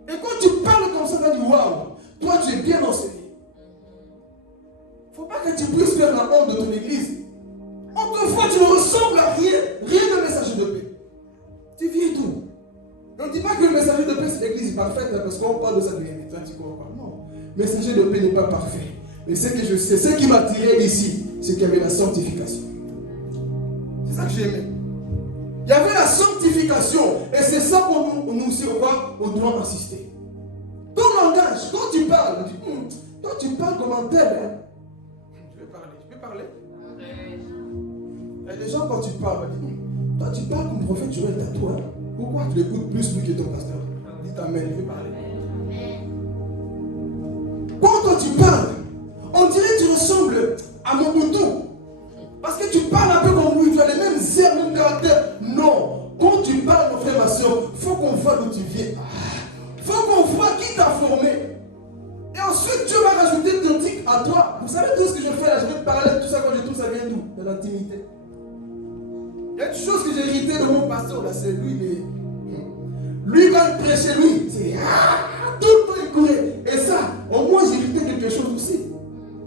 Et quand tu parles comme ça, tu vas dire, waouh, toi tu es bien enseigné. Il ne faut pas que tu puisses faire la honte de ton église. Autrefois, tu ne ressembles à rien de messager de paix. Tu viens d'où? On ne dit pas que le messager de paix, c'est l'église parfaite, parce qu'on parle de ça depuis un petit peu. Non. messager de paix n'est pas parfait. Mais ce que je sais, ce qui m'a tiré ici, c'est qu'il y avait la sanctification. C'est ça que j'ai aimé. Il y avait la sanctification. Et c'est ça qu'on nous aussi, on doit insister. Ton langage, quand tu parles, toi tu parles comme un tel. Hein? Je peux parler. Il y a des gens, quand tu parles, toi tu parles comme prophète Joël à toi. Pourquoi tu l'écoutes plus lui que ton pasteur? Dites Amen, je vais parler. Quand toi tu parles, on dirait que tu ressembles à mon bouton. Parce que tu parles un peu comme lui, tu as les mêmes airs, même caractère. Non, quand tu parles, mon frère, ma soeur, il faut qu'on voit d'où tu viens. Il faut qu'on voit qui t'a formé. Et ensuite, Dieu va rajouter ton tic à toi. Vous savez tout ce que je fais là, je vais te parler de tout ça quand je trouve, ça vient d'où? De l'intimité. Il y a une chose que j'ai hérité de mon pasteur, là, c'est lui, mais... Lui, quand il prêchait, lui, c'est... tout le temps, il courait. Et ça, au moins, j'ai hérité quelque chose aussi.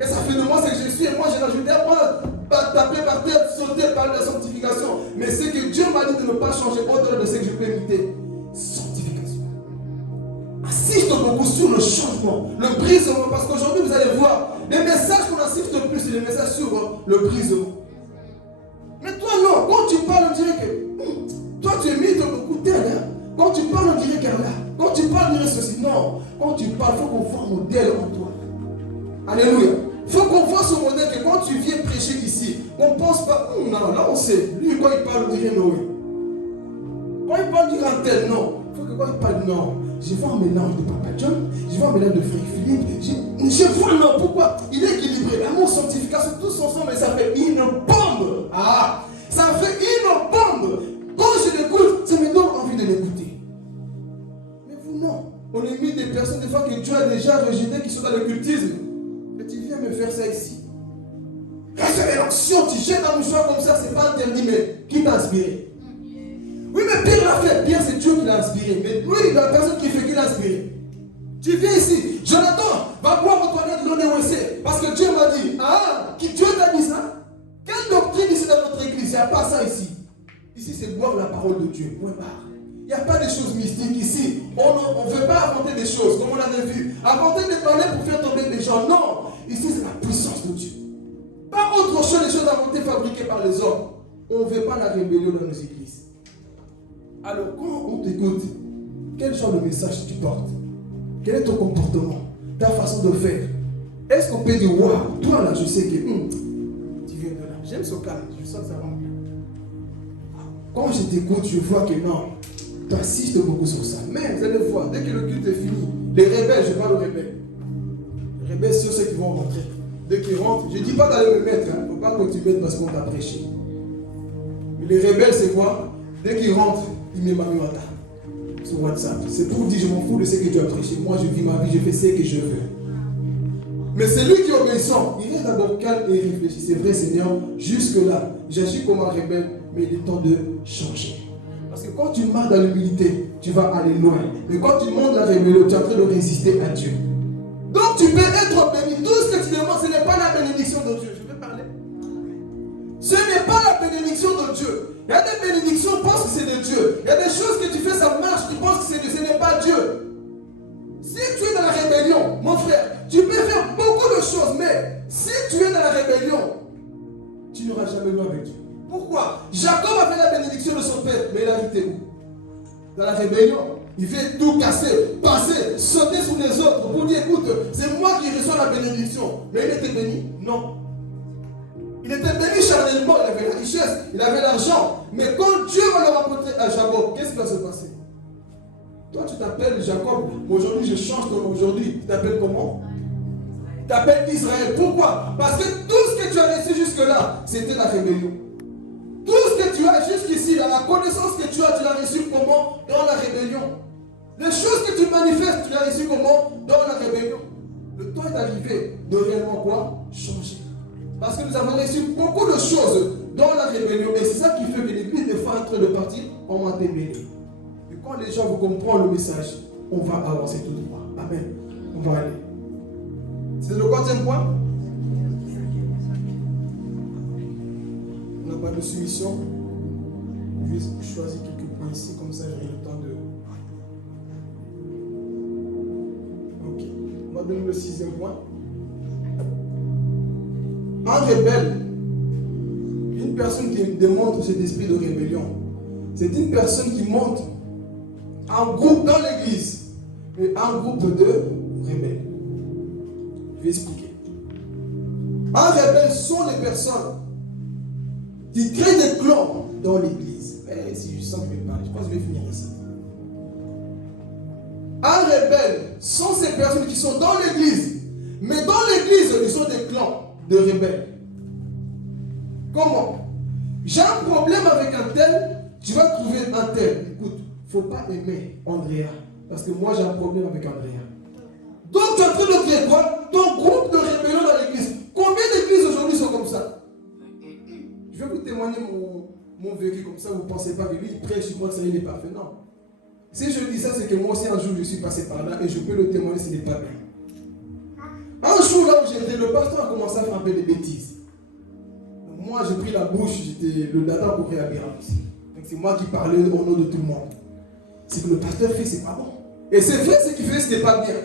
Et ça fait de moi ce que je suis. Et moi, j'ai rajouté à moi, taper par terre, sauter, parler de sanctification. Mais c'est que Dieu m'a dit de ne pas changer au-delà de ce que je peux imiter. Sanctification. Assiste beaucoup sur le changement, le brisement. Parce qu'aujourd'hui, vous allez voir, les messages qu'on assiste le plus, c'est les messages sur le brisement. Mais toi, non. Quand tu parles, on dirait que toi, tu imites beaucoup d'elle. Hein? Quand tu parles, on dirait qu'elle là. Quand tu parles, on dirait ceci. Non. Quand tu parles, il faut qu'on voit un modèle en toi. Alléluia. Il faut qu'on voit ce modèle que quand tu viens prêcher ici, on ne pense pas, non, là on sait. Lui, quand il parle, on dirait Noé. Quand il parle, on dirait un tel, non. Il faut que quand il parle, non. Je vois un mélange de Papa John, je vois un mélange de Frère Philippe. Je vois, non, pourquoi? Il est équilibré. L'amour, sanctification, tous ensemble, et ça fait une bombe. Ah, ça fait une bombe. Quand je l'écoute, ça me donne envie de l'écouter. Mais vous, non. On est mis des personnes, des fois, que Dieu a déjà rejetées, qui sont dans le cultisme. Et tu viens me faire ça ici. Reste l'action, tu jettes un mouchoir comme ça, c'est pas interdit, mais qui t'a inspiré? Oui, mais Pierre l'a fait. Pierre, c'est Dieu qui l'a inspiré. Mais lui, la personne qui fait, qui l'a inspiré. Tu viens ici, Jonathan, va boire aux toilettes de l'ONEWC. Parce que Dieu m'a dit, qui Dieu t'a dit ça? Quelle doctrine ici dans notre église? Il n'y a pas ça ici. Ici, c'est boire la parole de Dieu. Point barre. Il n'y a pas de choses mystiques ici. On ne veut pas inventer des choses, comme on l'avait vu. Inventer des balais pour faire tomber des gens. Non. Ici, c'est la puissance de Dieu. Pas autre chose, des choses inventées, fabriquées par les hommes. On ne veut pas la rébellion dans nos églises. Alors, quand on t'écoute, quel genre de message tu portes? Quel est ton comportement? Ta façon de faire? Est-ce qu'on peut dire, waouh, toi là, je sais que tu viens de là. J'aime ce calme, je sens que ça va bien. Quand je t'écoute, je vois que non, tu assistes beaucoup sur ça. Mais vous allez voir, dès que le culte est fini, les rebelles, je parle aux rebelles. Les rebelles, c'est ceux qui vont rentrer. Dès qu'ils rentrent, je ne dis pas d'aller me mettre, il ne faut pas que tu mettes parce qu'on t'a prêché. Mais les rebelles, c'est quoi? Dès qu'ils rentrent, ils mettent ma nuata sur WhatsApp. C'est pour dire, je m'en fous de ce que tu as prêché. Moi, je vis ma vie, je fais ce que je veux. Mais celui qui est obéissant, il est d'abord calme et réfléchit. C'est vrai, Seigneur, jusque-là, j'agis comme un rebelle, mais il est temps de changer. Parce que quand tu marches dans l'humilité, tu vas aller loin. Mais quand tu montes la rébellion, tu es en train de résister à Dieu. Donc tu peux être béni. Tout ce que tu demandes, ce n'est pas la bénédiction de Dieu. Je peux parler? Ce n'est pas la bénédiction de Dieu. Il y a des bénédictions, tu penses que c'est de Dieu. Il y a des choses que tu fais, ça marche, tu penses que c'est Dieu. Ce n'est pas Dieu. Si tu es dans la rébellion, mon frère, tu peux faire beaucoup de choses, mais si tu es dans la rébellion, tu n'auras jamais loin avec Dieu. Pourquoi? Jacob a fait la bénédiction de son père, mais il a été où? Dans la rébellion. Il veut tout casser, passer, sauter sur les autres pour dire, écoute, c'est moi qui reçois la bénédiction. Mais il était béni? Non. Il était béni charnellement, il avait la richesse, il avait l'argent. Mais quand Dieu va le rencontrer à Jacob, qu'est-ce qui va se passer? Toi, tu t'appelles Jacob, mais aujourd'hui, je change ton nom. Aujourd'hui, tu t'appelles comment? Tu t'appelles Israël. Pourquoi? Parce que tout ce que tu as reçu jusque-là, c'était la rébellion. Tout ce que tu as jusqu'ici, la connaissance que tu l'as reçu comment? Dans la rébellion. Les choses que tu manifestes, tu l'as reçu comment? Dans la rébellion. Le temps est arrivé de réellement quoi? Changer. Parce que nous avons reçu beaucoup de choses dans la rébellion. Et c'est ça qui fait que l'église des fois est en train de partir en m'a démêlé. Et quand les gens vont comprendre le message, on va avancer tout droit. Amen. On va aller. C'est le quatrième point. On n'a pas de soumission. Je vais choisir quelques points ici, comme ça j'aurai le temps de... Ok. On va donne le 6e point. Un rebelle, une personne qui démontre cet esprit de rébellion, c'est une personne qui monte en groupe dans l'église, mais un groupe de rebelles. Je vais expliquer. Un rebelle sont les personnes qui créent des clans dans l'église. Si je sens que je vais parler, je pense que je vais finir ici. Un rebelle sont ces personnes qui sont dans l'église, mais dans l'église, ils sont des clans de rebelles. Comment? J'ai un problème avec un tel, tu vas trouver un tel. Écoute, il ne faut pas aimer Andrea, parce que moi j'ai un problème avec Andrea. Donc tu es en train de créer quoi? Ton groupe de rébellion dans l'église. Combien d'églises aujourd'hui sont comme ça? Je vais vous témoigner mon vécu, comme ça vous ne pensez pas que lui il prêche sur moi, ça il est parfait. Non. Si je dis ça, c'est que moi aussi un jour je suis passé par là et je peux le témoigner, ce n'est pas bien. Un jour là où j'étais, le pasteur a commencé à faire un peu des bêtises. Moi j'ai pris la bouche, j'étais le dada pour réagir aussi. Donc c'est moi qui parlais au nom de tout le monde. C'est que le pasteur fait, c'est pas bon. Et c'est vrai, ce qu'il faisait, c'était pas bien.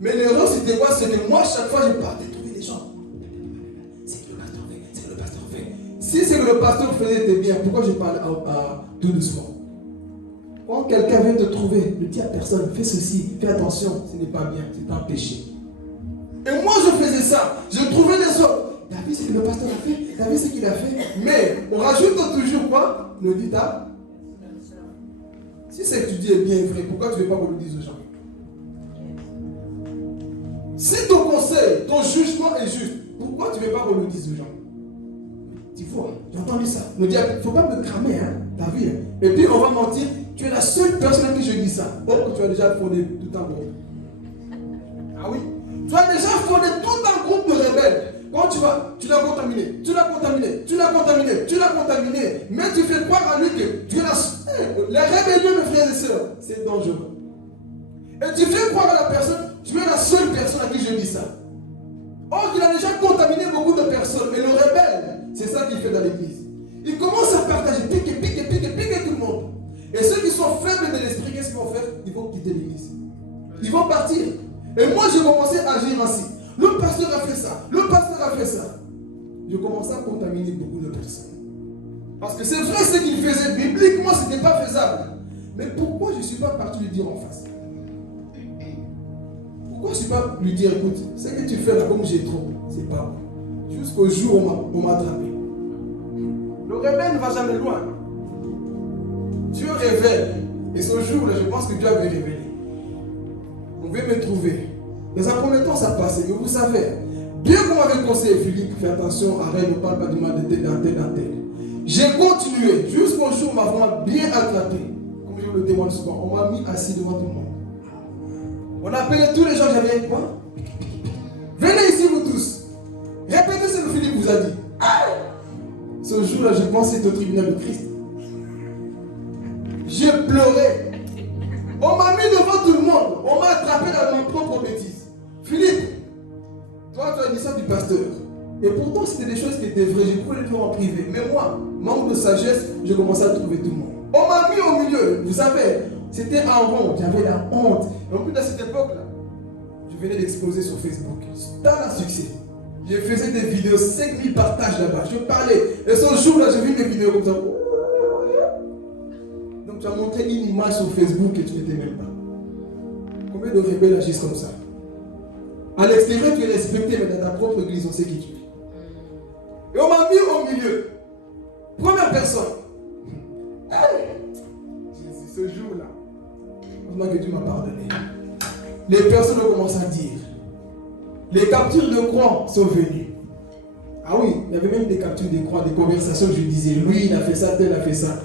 Mais l'erreur c'était quoi? C'est que moi chaque fois je partais trouver les gens. C'est que le pasteur fait, c'est que le pasteur fait. Si c'est que le pasteur faisait, c'était bien, pourquoi je parle tout doucement? Quand quelqu'un vient te trouver, ne dis à personne, fais ceci, fais attention, ce n'est pas bien, c'est un péché. Et moi je faisais ça, je trouvais les autres. T'as vu ce que le pasteur a fait? T'as vu ce qu'il a fait? Mais on rajoute toujours quoi? Ne dis pas. Si ce que tu dis est bien vrai, pourquoi tu ne veux pas qu'on le dise aux gens? Si ton conseil, ton jugement est juste, pourquoi tu ne veux pas qu'on le dise aux gens? Tu vois, j'ai entendu ça. Il ne faut pas me cramer, hein? T'as vu? Hein? Et puis on va mentir, tu es la seule personne à qui je dis ça. Oh, tu as déjà fondé tout un groupe. Ah oui? Tu as déjà fondé tout un groupe de rebelles. Quand tu vas, tu l'as contaminé, tu l'as contaminé, tu l'as contaminé, tu l'as contaminé, mais tu fais croire à lui que tu es la seule. Les rébellions, mes frères et sœurs, c'est dangereux. Et tu fais croire à la personne, tu es la seule personne à qui je dis ça. Or, il a déjà contaminé beaucoup de personnes. Et le rebelle, c'est ça qu'il fait dans l'église. Il commence à partager, piquer tout le monde. Et ceux qui sont faibles de l'esprit, qu'est-ce qu'ils vont faire? Ils vont quitter l'église. Ils vont partir. Et moi, j'ai commencé à agir ainsi. Le pasteur a fait ça. Le pasteur a fait ça. Je commençais à contaminer beaucoup de personnes. Parce que c'est vrai ce qu'il faisait. Bibliquement, ce n'était pas faisable. Mais pourquoi je ne suis pas parti lui dire en face? Pourquoi je ne suis pas lui dire, écoute, ce que tu fais là, comme j'ai trop, c'est pas bon. Jusqu'au jour où on m'a attrapé. Le rebelle ne va jamais loin. Dieu révèle. Et ce jour-là, je pense que Dieu avait révélé. On veut me trouver. Dans un premier temps, ça passait. Mais vous savez, bien qu'on m'avait conseillé, Philippe, fais attention, arrête, ne parle pas du mal de tel, d'un tel. J'ai continué jusqu'au jour où on m'a vraiment bien attrapé. Comme je le témoigne souvent, on m'a mis assis devant tout le monde. On appelait tous les gens que j'avais quoi? Venez ici, vous tous. Répétez ce que Philippe vous a dit. Ce jour-là, je pensais au tribunal de Christ. J'ai pleuré. On m'a mis devant tout le monde. On m'a attrapé dans ma propre bêtise. Philippe, toi, tu as dit ça du pasteur. Et pourtant, c'était des choses qui étaient vraies. Je pouvais les faire en privé. Mais moi, manque de sagesse, je commençais à trouver tout le monde. On m'a mis au milieu. Vous savez, c'était un rond. J'avais la honte. Et en plus, à cette époque-là, je venais d'exploser sur Facebook. C'était un succès. Je faisais des vidéos, 5000 partages là-bas. Je parlais. Et ce jour-là, j'ai vu mes vidéos comme ça. Donc, tu as montré une image sur Facebook et tu n'étais même pas. Combien de rebelles agissent comme ça? À l'extérieur, tu es respecté, mais dans ta propre église, on sait qui tu es. Et on m'a mis au milieu. Première personne. Jésus, ce jour-là, heureusement que Dieu m'a pardonné. Les personnes ont commencé à dire. Les captures de croix sont venues. Ah oui, il y avait même des captures de croix, des conversations que je disais. Lui, il a fait ça, tel a fait ça.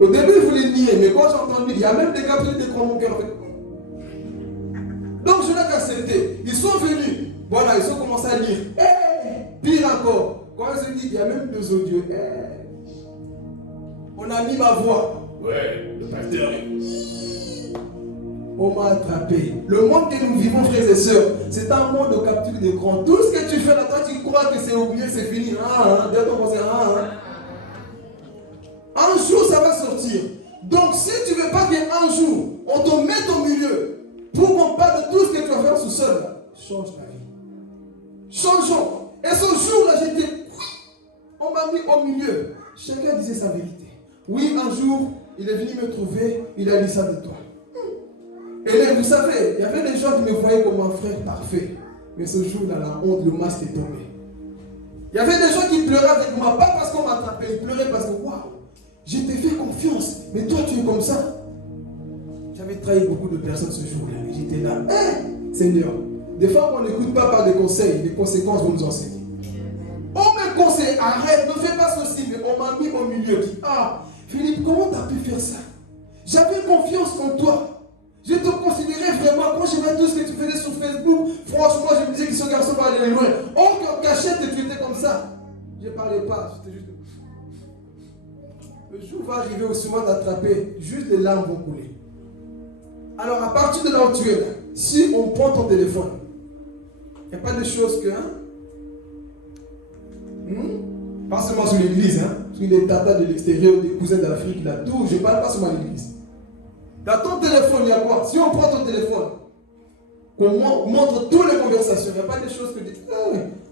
Au début, il voulait nier, mais quand j'ai entendu, il y a même des captures de croix, mon cœur fait. Donc je n'ai qu'accepté. Ils sont venus. Voilà, ils ont commencé à lire. Pire encore. Quand ils ont dit, il y a même deux audios. On a mis ma voix. Ouais, le pasteur. On m'a attrapé. Le monde que nous vivons, frères et sœurs, c'est un monde de capture d'écran. Tout ce que tu fais là, toi, tu crois que c'est oublié, c'est fini. Un jour, ça va sortir. Donc, si tu ne veux pas qu'un jour, on te mette au milieu pour qu'on parle de tout ce que tu vas faire sous seul, change ta vie. Changeons. Et ce jour-là, j'étais... On m'a mis au milieu. Chacun disait sa vérité. Oui, un jour, il est venu me trouver, il a dit ça de toi. Et là, vous savez, il y avait des gens qui me voyaient comme un frère parfait. Mais ce jour-là, la honte, le masque est tombé. Il y avait des gens qui pleuraient avec moi, pas parce qu'on m'a attrapé, ils pleuraient parce que, waouh, je t'ai fait confiance, mais toi, tu es comme ça. J'avais trahi beaucoup de personnes ce jour-là, et j'étais là, Seigneur, des fois, on n'écoute pas par des conseils, les conséquences vont nous enseigner. On me conseille, arrête, ne fais pas ceci, mais on m'a mis au milieu, dit, Philippe, comment tu as pu faire ça? J'avais confiance en toi. Je te considérais vraiment, quand je voyais tout ce que tu faisais sur Facebook, franchement, je me disais que ce garçon va aller loin. En cachette, tu étais comme ça. Je ne parlais pas, j'étais juste... Le jour va arriver où souvent t'attraper, juste les larmes vont couler. Alors, à partir de là où tu es là, si on prend ton téléphone, il n'y a pas de choses que... Pas seulement sur l'église, sur les tatas de l'extérieur, des cousins d'Afrique, là, tout, je ne parle pas seulement à l'église. Dans ton téléphone, il y a quoi? Si on prend ton téléphone, qu'on montre toutes les conversations, il n'y a pas des choses que tu dis,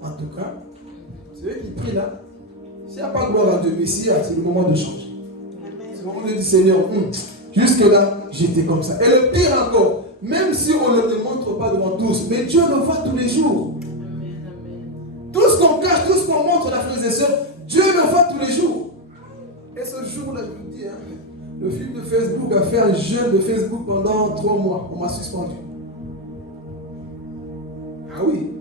en tout cas, c'est eux qui prient là. S'il n'y a pas gloire à Dieu, mais si, c'est le moment de changer. C'est le moment de dire, Seigneur, jusque là, j'étais comme ça. Et le pire encore, même si on ne le montre pas devant tous, mais Dieu le voit tous les jours. Tout ce qu'on cache, tout ce qu'on montre, la frères et sœurs, Dieu le voit tous les jours. Et ce jour-là, je vous dis, le film de Facebook a fait un jeûne de Facebook pendant 3 mois. On m'a suspendu. Ah oui.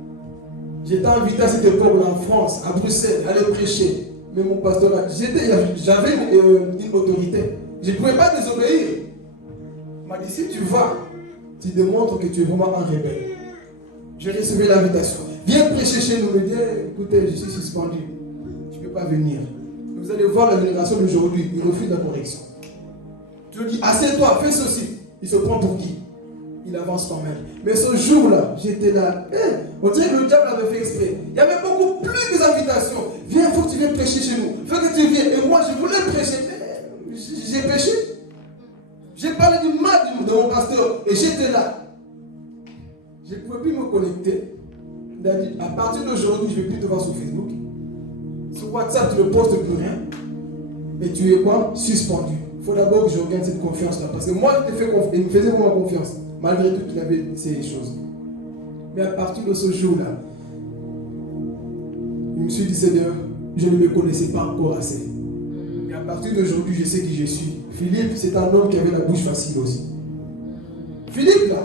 J'étais invité à cette époque-là en France, à Bruxelles, à aller prêcher. Mais mon pasteur, j'avais une autorité. Je ne pouvais pas désobéir. Il m'a dit, si tu vas, tu démontres que tu es vraiment un rebelle. J'ai reçu l'invitation. Viens prêcher chez nous. Il me dit, écoutez, je suis suspendu. Je ne peux pas venir. Vous allez voir la génération d'aujourd'hui. Il refuse la correction. Je lui dis, assieds-toi, fais ceci. Il se prend pour qui? Il avance quand même. Mais ce jour-là, j'étais là. On dirait que le diable avait fait exprès. Il y avait beaucoup plus d'invitations. Viens, il faut que tu viennes prêcher chez nous. Il faut que tu viennes. Et moi, je voulais prêcher. J'ai prêché. J'ai parlé du mal de mon pasteur. Et j'étais là. Je ne pouvais plus me connecter. Il a dit, à partir d'aujourd'hui, je ne vais plus te voir sur Facebook. Sur WhatsApp, tu ne postes plus rien. Et tu es quoi? Suspendu. Il faut d'abord que je regagne cette confiance-là. Parce que moi, il me faisait vraiment confiance. Malgré tout qu'il avait ces choses. Mais à partir de ce jour-là, je me suis dit, Seigneur, je ne me connaissais pas encore assez. Mais à partir d'aujourd'hui, je sais qui je suis. Philippe, c'est un homme qui avait la bouche facile aussi. Philippe, là,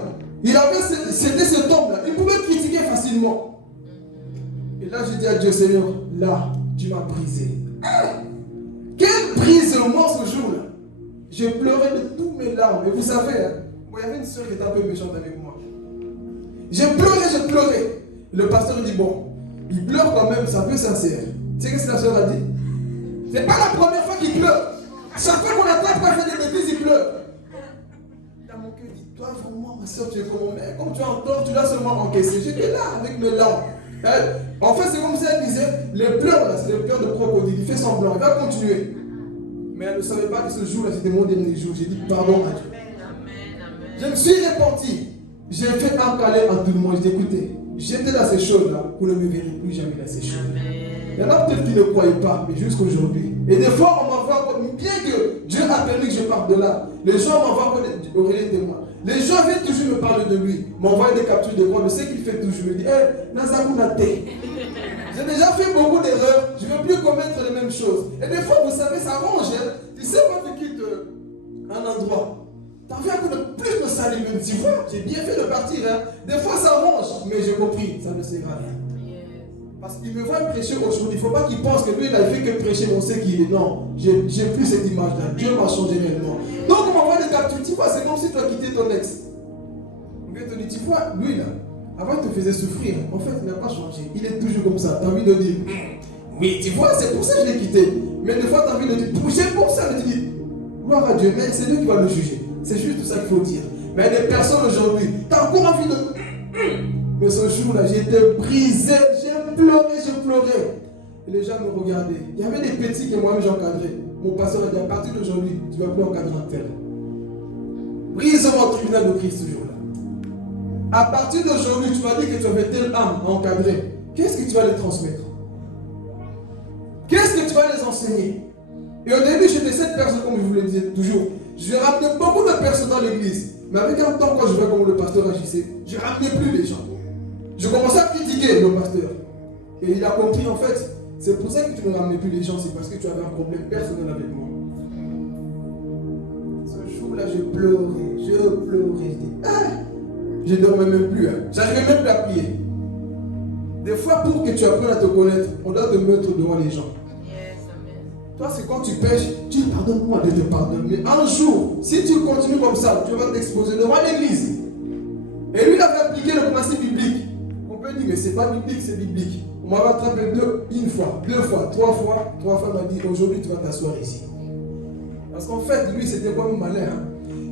c'était cet homme-là. Il pouvait critiquer facilement. Et là, j'ai dit à Dieu, Seigneur, là, tu m'as brisé. Quelle brisement ce jour-là. Je pleurais de tous mes larmes. Et vous savez, il y avait une soeur qui était un peu méchante avec moi. Je pleurais. Le pasteur dit, bon, il pleure quand même, c'est un peu sincère. Tu sais ce que la soeur a dit? C'est pas la première fois qu'il pleure. À chaque fois qu'on attrape quand il fait des bêtises, il pleure. Dans mon cœur, dit, toi vraiment, ma soeur, tu es comme mon mère. Comme tu entends, tu l'as seulement encaissé. J'étais là avec mes larmes. En fait, c'est comme si elle disait, les pleurs là, c'est les pleurs de crocodile. Il fait semblant, il va continuer. Mais elle ne savait pas que ce jour-là, c'était mon dernier jour. J'ai dit pardon à Dieu. Je me suis repenti. J'ai fait un câlin à tout le monde. Je dis, écoutez, j'étais dans ces choses-là, vous ne me verrez plus jamais dans ces choses. Il y en a peut-être qui ne croyaient pas, mais jusqu'aujourd'hui. Et des fois, on m'envoie, bien que Dieu a permis que je parte de là, les gens m'envoient des témoins. Les gens viennent toujours me parler de lui, m'envoient des captures de moi, je sais qu'il fait toujours. Je me dis, Nazarou Naté. J'ai déjà fait beaucoup d'erreurs, je ne veux plus commettre les mêmes choses. Et des fois, vous savez, ça arrange. Tu sais, quand tu quittes un endroit, tu as envie un peu de plus de salut, même si vois, j'ai bien fait de partir. Des fois, ça arrange, mais j'ai compris, ça ne sert à rien. Parce qu'il me voit prêcher aujourd'hui, il ne faut pas qu'il pense que lui, il n'a fait que prêcher, on sait qu'il est. Non, j'ai plus cette image-là. Dieu m'a changé réellement. Donc, on m'envoie des captures. Tu vois, c'est comme si tu as quitté ton ex. On vient te dire, tu vois, lui là, avant il te faisait souffrir. En fait, il n'a pas changé. Il est toujours comme ça. Tu as envie de dire, oui, tu vois, c'est pour ça que je l'ai quitté. Mais des fois, tu as envie de dire, c'est pour ça. Mais tu dis, gloire à Dieu, mais c'est lui qui va le juger. C'est juste tout ça qu'il faut dire. Mais des personnes aujourd'hui, tu as encore envie de. Mais ce jour-là, j'étais brisé, j'ai pleuré. Et les gens me regardaient. Il y avait des petits que moi-même j'encadrais. Mon pasteur a dit, à partir d'aujourd'hui, tu ne vas plus encadrer un tel. Brise mon tribunal de Christ ce jour-là. À partir d'aujourd'hui, tu m'as dit que tu avais telle âme à encadrer. Qu'est-ce que tu vas les transmettre? Qu'est-ce que tu vas les enseigner? Et au début, j'étais cette personne, comme je vous le disais toujours. Je ramenais beaucoup de personnes dans l'église. Mais avec un temps, quand je vois comment le pasteur agissait, je ne ramenais plus les gens. Je commençais à critiquer le pasteur. Et il a compris, en fait, c'est pour ça que tu ne ramenais plus les gens, c'est parce que tu avais un problème personnel avec moi. Ce jour-là, je pleurais. Je dis, je ne dormais même plus. J'arrivais même plus à prier. Des fois, pour que tu apprennes à te connaître, on doit te mettre devant les gens. Toi, c'est quand tu pêches, tu dis pardonne-moi, Dieu te pardonne. Mais un jour, si tu continues comme ça, tu vas t'exposer devant l'église. Et lui, il avait appliqué le principe biblique. On peut dire, mais c'est pas biblique, c'est biblique. On m'a attrapé une fois, deux fois, trois fois. Trois fois, il m'a dit, aujourd'hui, tu vas t'asseoir ici. Parce qu'en fait, lui, c'était pas un malin.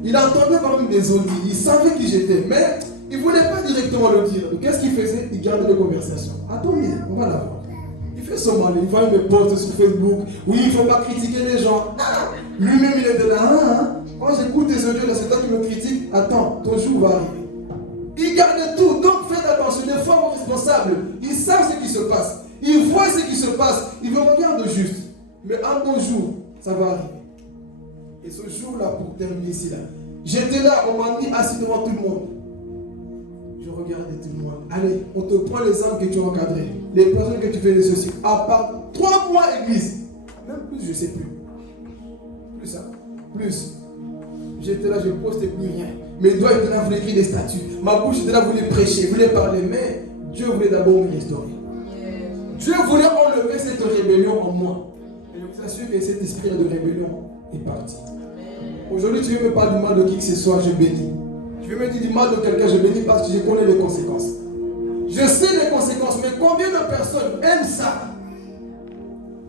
Il entendait quand même des autres, il savait qui j'étais, mais il ne voulait pas directement le dire. Qu'est-ce qu'il faisait? Il gardait les conversations. Attendez, on va la voir. Il fait son mal, il voit mes posts sur Facebook. Oui, il ne faut pas critiquer les gens. Lui-même, il était là. Quand j'écoute tes audios, là, c'est toi qui me critiques. Attends, ton jour va arriver. Il garde tout, donc faites attention. Les femmes responsables, ils savent ce qui se passe. Ils voient ce qui se passe. Ils me regardent juste. Mais un bon jour, ça va arriver. Et ce jour-là, pour terminer ici, là, j'étais là, on m'a mis assis devant tout le monde. Je regardais tout le monde. Allez, on te prend les âmes que tu as encadrées, les personnes que tu fais des ceci. À part 3 mois église, même plus, je ne sais plus. Plus ça, plus. J'étais là, je ne postais plus rien. Mes doigts étaient là, voulaient écrire des statuts. Ma bouche était là, voulait prêcher, voulait parler. Mais Dieu voulait d'abord me restaurer. Dieu voulait enlever cette rébellion en moi. Et je vous assure que cet esprit de rébellion est parti. Aujourd'hui, tu veux me parler du mal de qui que ce soit, je bénis. Je veux me dire du mal de quelqu'un, je bénis parce que je connais les conséquences. Je sais les conséquences, mais combien de personnes aiment ça?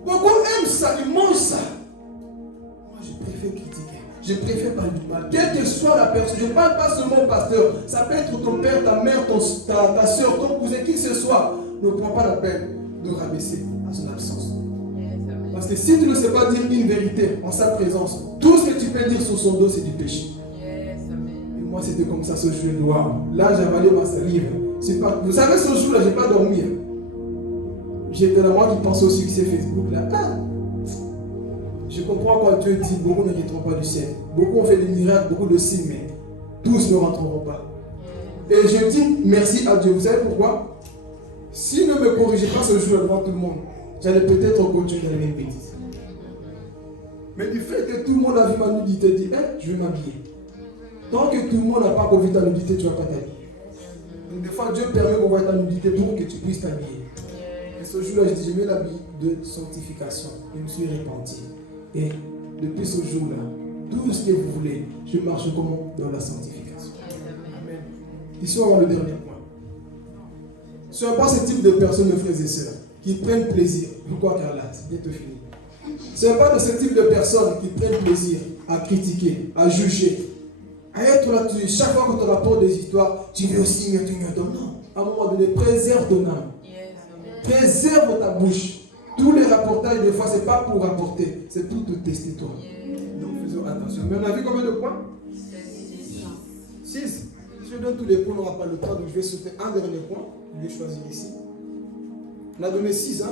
Beaucoup aiment ça, ils mangent ça. Moi, je préfère critiquer. Je préfère parler du mal. Quelle que soit la personne, je ne parle pas seulement au pasteur. Ça peut être ton père, ta mère, ta soeur, ton cousin, qui que ce soit. Ne prends pas la peine de rabaisser à son absence. Parce que si tu ne sais pas dire une vérité en sa présence, tout ce que tu peux dire sur son dos, c'est du péché. Et moi, c'était comme ça ce jour-là. Là, j'ai avalé ma salive. Vous savez, ce jour-là, je n'ai pas dormi. J'étais là, moi qui pense au succès Facebook. Là. Je comprends quoi Dieu dit, beaucoup ne rentreront pas du ciel. Beaucoup ont fait des miracles, beaucoup de signes, mais tous ne rentreront pas. Et je dis merci à Dieu. Vous savez pourquoi? S'il ne me corrigeait pas ce jour-là devant tout le monde, j'allais peut-être continuer dans les mêmes bêtises. Mais du fait que tout le monde a vu ma nudité, dit, je vais m'habiller. Tant que tout le monde n'a pas vu ta nudité, tu ne vas pas t'habiller. Donc des fois, Dieu permet qu'on voie ta nudité pour que tu puisses t'habiller. Et ce jour-là, je dis, je mets l'habit de sanctification. Je me suis repenti. Et depuis ce jour-là, tout ce que vous voulez, je marche comment? Dans la sanctification. Amen. Ici, on va le dernier point. Ce n'est pas ce type de personnes, mes frères et sœurs, qui prennent plaisir. Pourquoi, Carla? C'est bientôt fini. Ce n'est pas de ce type de personnes qui prennent plaisir à critiquer, à juger, à être là, chaque fois que tu rapportes des histoires, tu veux aussi mieux, non. À un moment donné, préserve ton âme. Préserve ta bouche. Tous les rapportages, des fois, ce n'est pas pour rapporter, c'est pour te tester toi. Donc faisons attention. Mais on a vu combien de points? 6. Si je donne tous les points, on n'aura pas le temps, donc je vais sauter un dernier point. Je vais choisir ici. On a donné 6, hein?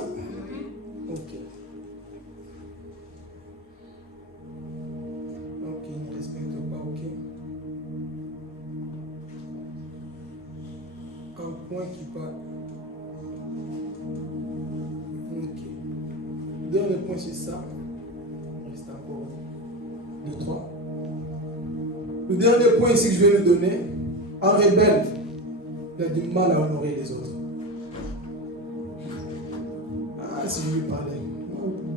Ok. Ok, il ne respecte pas, ok. Un point qui part. Ok. Le dernier point, c'est ça. Il reste encore 2, 3. Le dernier point ici que je vais le donner, un rebelle, il a du mal à honorer les autres. Ah, si je lui parlais.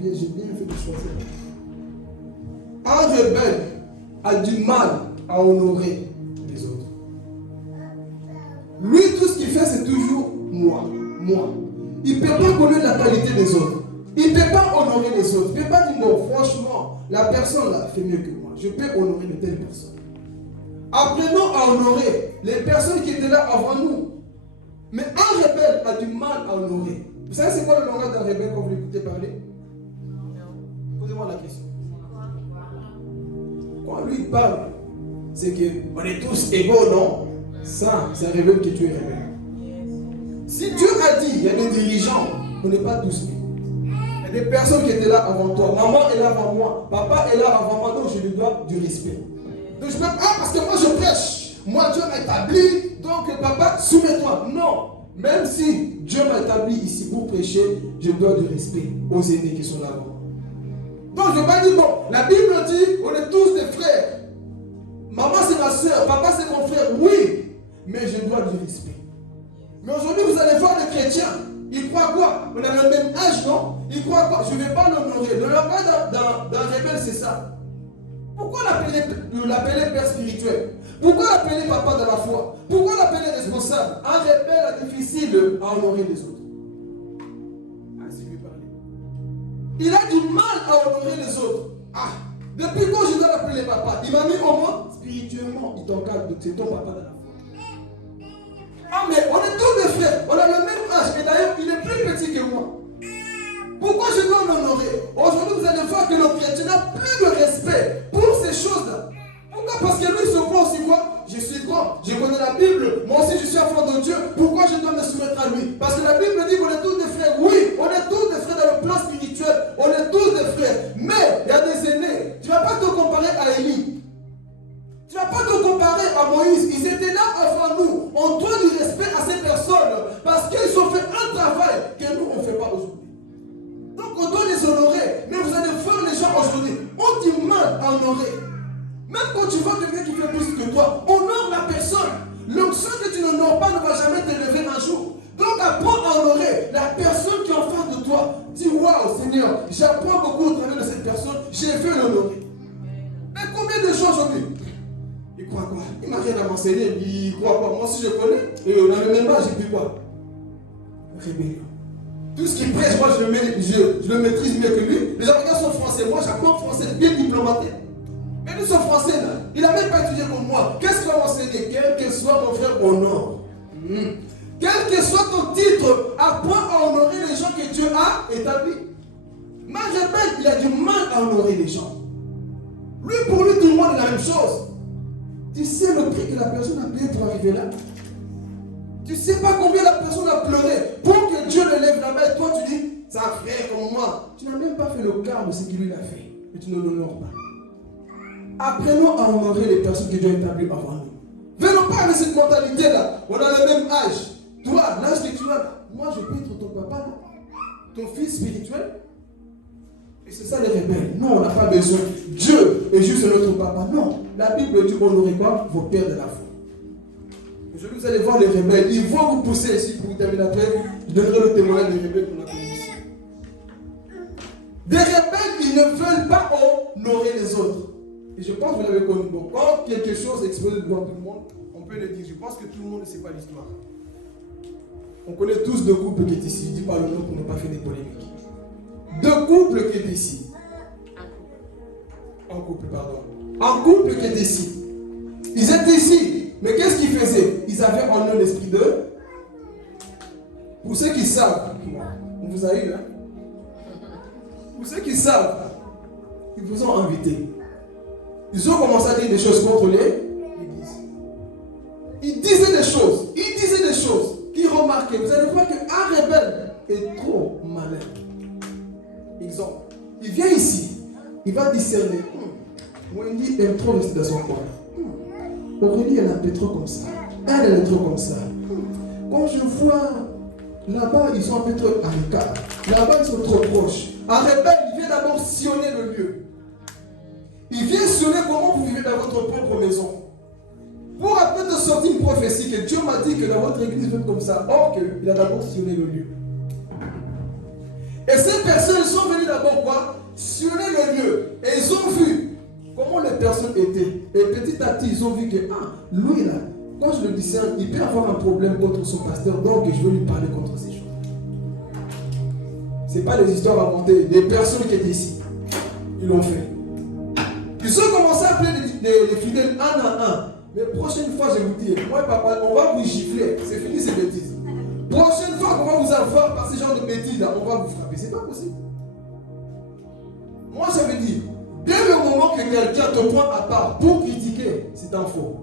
J'ai bien fait de choisir. Un rebelle a du mal à honorer les autres. Lui, tout ce qu'il fait, c'est toujours moi. Il ne peut pas connaître la qualité des autres. Il ne peut pas honorer les autres. Il ne peut pas dire, non, franchement, la personne là fait mieux que moi. Je peux honorer de telle personne. Apprenons à honorer les personnes qui étaient là avant nous. Mais un rebelle a du mal à honorer. Vous savez c'est quoi le langage d'un rebelle quand vous l'écoutez parler? Posez-moi la question. Quand lui parle, c'est qu'on est tous égaux, non? Ça, ça révèle que tu es rebelle. Si Dieu a dit, il y a des dirigeants, on n'est pas tous. Il y a des personnes qui étaient là avant toi. Maman est là avant moi. Papa est là avant moi. Donc je lui dois du respect. Donc je peux parce que moi je prêche. Moi Dieu m'a établi. Donc papa, soumets-toi. Non. Même si Dieu m'a établi ici pour prêcher, je dois du respect aux aînés qui sont là avant moi. Donc je ne vais pas dire, bon, la Bible dit, on est tous des frères. Maman c'est ma soeur, papa c'est mon frère. Oui, mais je dois du respect. Mais aujourd'hui, vous allez voir les chrétiens. Ils croient quoi? On a le même âge, non? Ils croient quoi? Je ne vais pas l'honorer. Le langage d'un rebelle, c'est ça. Pourquoi l'appeler père spirituel? Pourquoi l'appeler papa de la foi? Pourquoi l'appeler responsable? Un rebelle est difficile à honorer les autres. Ainsi lui parler. Il a du mal à honorer les autres. Depuis quand je dois l'appeler papa? Il m'a mis au moins spirituellement. Il t'encadre, c'est ton papa de la foi. Mais on est tous des frères, on a le même âge, et d'ailleurs il est plus petit que moi. Pourquoi je dois l'honorer? Aujourd'hui vous allez voir que le chrétien n'a plus de respect pour ces choses-là. Pourquoi? Parce que lui se voit aussi quoi? Je suis grand, je connais la Bible, moi aussi je suis enfant de Dieu. Pourquoi je dois me soumettre à lui? Parce que la Bible dit qu'on est tous des frères. Oui, on est tous des frères dans le plan spirituel, on est tous des frères. Mais il y a des aînés, tu ne vas pas te comparer à Élie. Tu ne vas pas te comparer à Moïse. Ils étaient là avant nous. On doit du respect à ces personnes parce qu'ils ont fait un travail que nous, on ne fait pas aujourd'hui. Donc, on doit les honorer. Mais vous allez voir les gens aujourd'hui. On dit mal à honorer. Même quand tu vois quelqu'un qui fait plus que toi, honore la personne. L'onction que tu n'honores pas ne va jamais t'élever un jour. Donc, apprends à honorer la personne qui est en face de toi. Dis, waouh, Seigneur, j'apprends beaucoup au travers de cette personne. J'ai fait l'honorer. Mais combien de gens aujourd'hui? Il croit quoi? Il m'a rien à m'enseigner. Il croit quoi? Moi aussi je connais. Et on a le même âge, j'ai dit quoi? Rébellion. Tout ce qu'il prêche, moi je le maîtrise mieux que lui. Les gens regardent son français. Moi j'apprends français bien diplomatique. Mais nous sommes français là. Il n'a même pas étudié comme moi. Qu'est-ce qu'il va m'enseigner? Quel que soit mon frère, honore. Quel que soit ton titre, apprends à honorer les gens que Dieu a établis. Ma rebelle, il a du mal à honorer les gens. Lui, pour lui, tout le monde est la même chose. Tu sais le prix que la personne a payé pour arriver là? Tu ne sais pas combien la personne a pleuré pour que Dieu le lève la main et toi tu dis, c'est un frère comme moi. Tu n'as même pas fait le quart de ce qu'il lui a fait. Et tu ne l'honores pas. Apprenons à honorer les personnes que Dieu a établies avant nous. Venons pas avec cette mentalité-là. On a le même âge. Toi, l'âge que tu as, moi je peux être ton papa, là. Ton fils spirituel. Et c'est ça les rebelles. Non, on n'a pas besoin. Dieu est juste notre papa. Non. La Bible dit honorez quoi? Vos pères de la foi. Aujourd'hui, vous allez voir les rebelles. Ils vont vous pousser ici pour vous terminer après. Je donnerai le témoignage des rebelles qu'on a connus ici. Des rebelles, ils ne veulent pas honorer les autres. Et je pense que vous l'avez connu. Bon, quand quelque chose explose devant tout le monde, on peut le dire. Je pense que tout le monde ne sait pas l'histoire. On connaît tous deux couples qui étaient ici. Je dis pas le nom pour ne pas faire des polémiques. Deux couples qui étaient ici. Un couple, pardon. Un couple qui était ici. Ils étaient ici. Mais qu'est-ce qu'ils faisaient? Ils avaient en eux l'esprit de... Pour ceux qui savent, on vous a eu, hein? Pour ceux qui savent, ils vous ont invité. Ils ont commencé à dire des choses contre l'Église. Ils disaient des choses. Qu'ils remarquaient. Vous allez voir qu'un rebelle est trop malin. Exemple, il vient ici, il va discerner. Wendy aime trop rester dans son coin. Aurélie, elle est un peu trop comme ça. Elle est trop comme ça. Quand je vois là-bas, ils sont un peu trop à l'écart. Là-bas, ils sont trop proches. Un rebelle, il vient d'abord sillonner le lieu. Il vient sillonner comment vous vivez dans votre propre maison. Pour après te sortir une prophétie que Dieu m'a dit que dans votre église, vous êtes comme ça. Or qu'il a d'abord sillonné le lieu. Et ces personnes sont venues d'abord quoi? Sillonner le lieu. Et ils ont vu comment les personnes étaient. Et petit à petit, ils ont vu que, lui là, quand je le discerne, il peut avoir un problème contre son pasteur, donc je vais lui parler contre ces choses. Ce n'est pas des histoires inventées, des personnes qui étaient ici. Ils l'ont fait. Ils ont commencé à appeler les fidèles un à un. Mais prochaine fois, je vous dis, moi papa, on va vous gifler. C'est fini ces bêtises. Prochaine fois qu'on va vous avoir par ce genre de bêtises, là, on va vous frapper. C'est pas possible. Moi, ça veut dire, dès le moment que quelqu'un te prend à part pour critiquer, c'est un faux.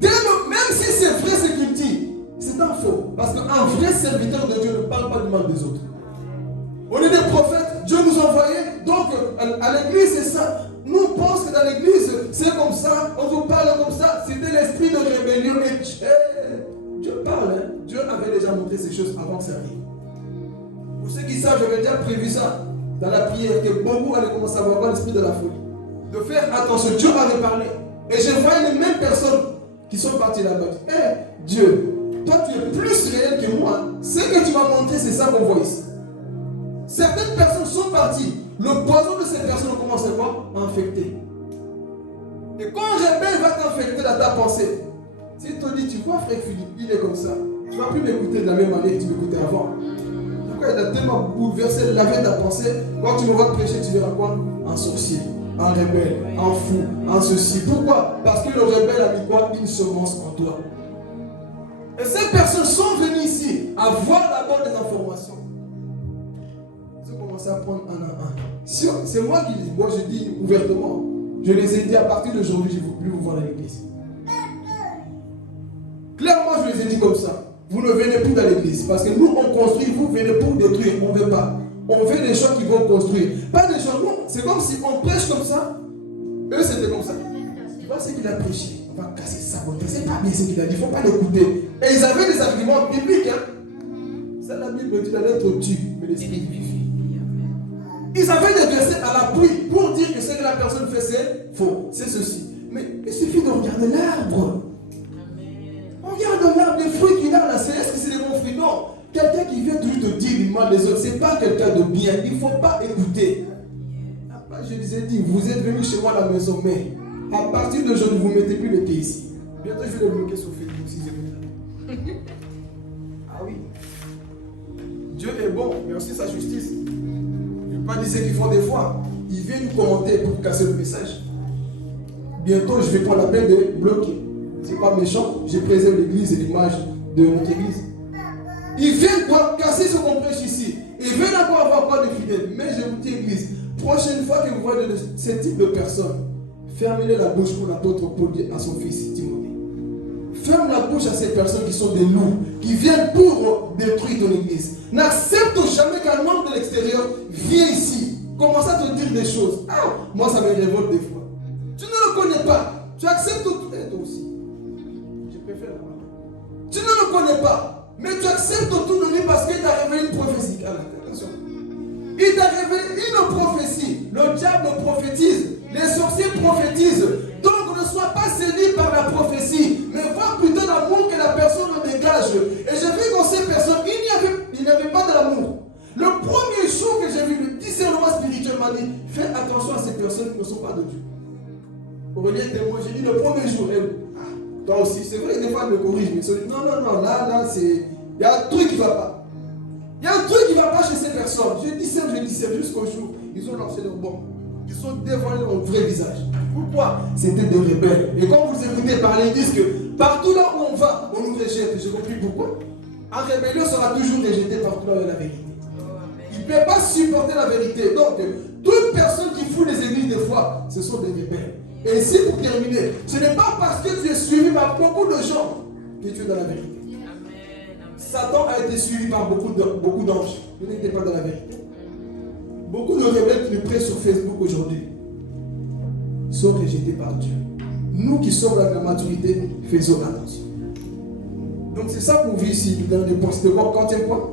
Dès le Même si c'est vrai ce qu'il dit, c'est un faux. Parce qu'un vrai serviteur de Dieu ne parle pas du mal des autres. On est des prophètes, Dieu nous a envoyés. Donc, à l'église, c'est ça. Nous, on pense que dans l'église, c'est comme ça. On vous parle comme ça. C'était l'esprit de rébellion. Et Dieu parle. Hein. Dieu avait déjà montré ces choses avant que ça arrive. Pour ceux qui savent, j'avais déjà prévu ça dans la prière, que beaucoup allaient commencer à avoir l'esprit de la folie. De faire attention. Dieu avait parlé. Et je voyais les mêmes personnes qui sont parties là-bas. Dieu, toi, tu es plus réel que moi. Ce que tu m'as montré, c'est ça qu'on voit ici. Certaines personnes sont parties. Le poison de ces personnes commence à quoi? À infecter. Et quand un rebelle va t'infecter dans ta pensée, s'il te dit, tu vois frère Philippe, il est comme ça, tu ne vas plus m'écouter de la même manière que tu m'écoutais avant. Pourquoi il a tellement bouleversé, lavé ta pensée? Quand tu me vois prêcher, tu verras quoi? Un sorcier, un rebelle, un fou, un ceci. Pourquoi? Parce que le rebelle a mis quoi? Une semence en toi. Et ces personnes sont venues ici à voir d'abord des informations. Ils ont commencé à prendre un à un. C'est moi qui dis, moi je dis ouvertement, je les ai dit à partir d'aujourd'hui, je ne veux plus vous voir à l'église. Clairement, je les ai dit comme ça. Vous ne venez plus dans l'église. Parce que nous, on construit, vous venez pour détruire. On ne veut pas. On veut des gens qui vont construire. Pas des gens, non. C'est comme si on prêche comme ça. Eux, c'était comme ça. Tu vois ce qu'il a prêché. On va casser ça. C'est pas bien ce qu'il a dit. Il ne faut pas l'écouter. Et ils avaient des arguments bibliques. Hein. Ça, la Bible dit la lettre tue, mais l'esprit vivifie. Ils avaient des versets à l'appui pour dire que ce que la personne fait, c'est faux. C'est ceci. Mais il suffit de regarder l'arbre. On regarde l'arbre, les fruits qu'il a là, est-ce que c'est des bons fruits? Non. Quelqu'un qui vient toujours te dire du mal des autres, ce n'est pas quelqu'un de bien. Il ne faut pas écouter. Je vous ai dit, vous êtes venus chez moi à la maison, mais à partir d'aujourd'hui, vous ne mettez plus les pieds ici. Bientôt, je vais les bloquer sur Facebook si je veux. Ah oui. Dieu est bon, mais aussi sa justice. Je ne vais pas dire ce qu'ils font des fois. Ils viennent nous commenter pour casser le message. Bientôt, je vais prendre la peine de bloquer. Ce n'est pas méchant. Je préserve l'église et l'image de notre église. Ils viennent casser ce qu'on prêche ici. Ils viennent encore avoir pas de fidèles. Mais je vous dis, église, prochaine fois que vous voyez ce type de personnes, fermez la bouche pour l'apôtre Paul à son fils Timothée. Ferme la bouche à ces personnes qui sont des loups, qui viennent pour détruire ton église. N'accepte jamais qu'un homme de l'extérieur vienne ici, commence à te dire des choses. Ah, moi ça me révolte des fois. Tu ne le connais pas. Tu acceptes tout. Et toi aussi. Je préfère la main. Tu ne le connais pas. Mais tu acceptes tout de lui parce qu'il t'a révélé une prophétie. Attention. Il t'a révélé une prophétie. Le diable prophétise. Les sorciers prophétisent. Donc ne sois pas séduit par la prophétie. Mais vois plutôt l'amour que la personne dégage. Et j'ai vu dans ces personnes, il n'y avait pas de l'amour. Le premier jour que j'ai vu le discernement spirituel m'a dit, fais attention à ces personnes qui ne sont pas de Dieu. Aurélien témoin, j'ai dit le premier jour, toi aussi, c'est vrai que des fois elle me corrige, mais non, là, c'est. Il y a un truc qui ne va pas. Il y a un truc qui ne va pas chez ces personnes. Je discerne jusqu'au jour, ils ont lancé leur bombe. Ils ont dévoilé leur vrai visage. Pourquoi? C'était des rebelles. Et quand vous écoutez parler, ils disent que partout là où on va, on nous rejette. J'ai compris pourquoi. Un rébellion sera toujours rejeté partout là où il y a la vérité. Il ne peut pas supporter la vérité. Donc, toute personne qui fout les églises des fois, ce sont des rebelles. Et ici, pour terminer, ce n'est pas parce que tu es suivi par beaucoup de gens que tu es dans la vérité. Satan a été suivi par beaucoup d'anges. Vous n'étiez pas dans la vérité. Beaucoup de rebelles qui nous prêchent sur Facebook aujourd'hui sont rejetés par Dieu. Nous qui sommes dans la maturité, faisons attention. Donc c'est ça qu'on vit ici. Dans les points. C'était quoi? Quantième point?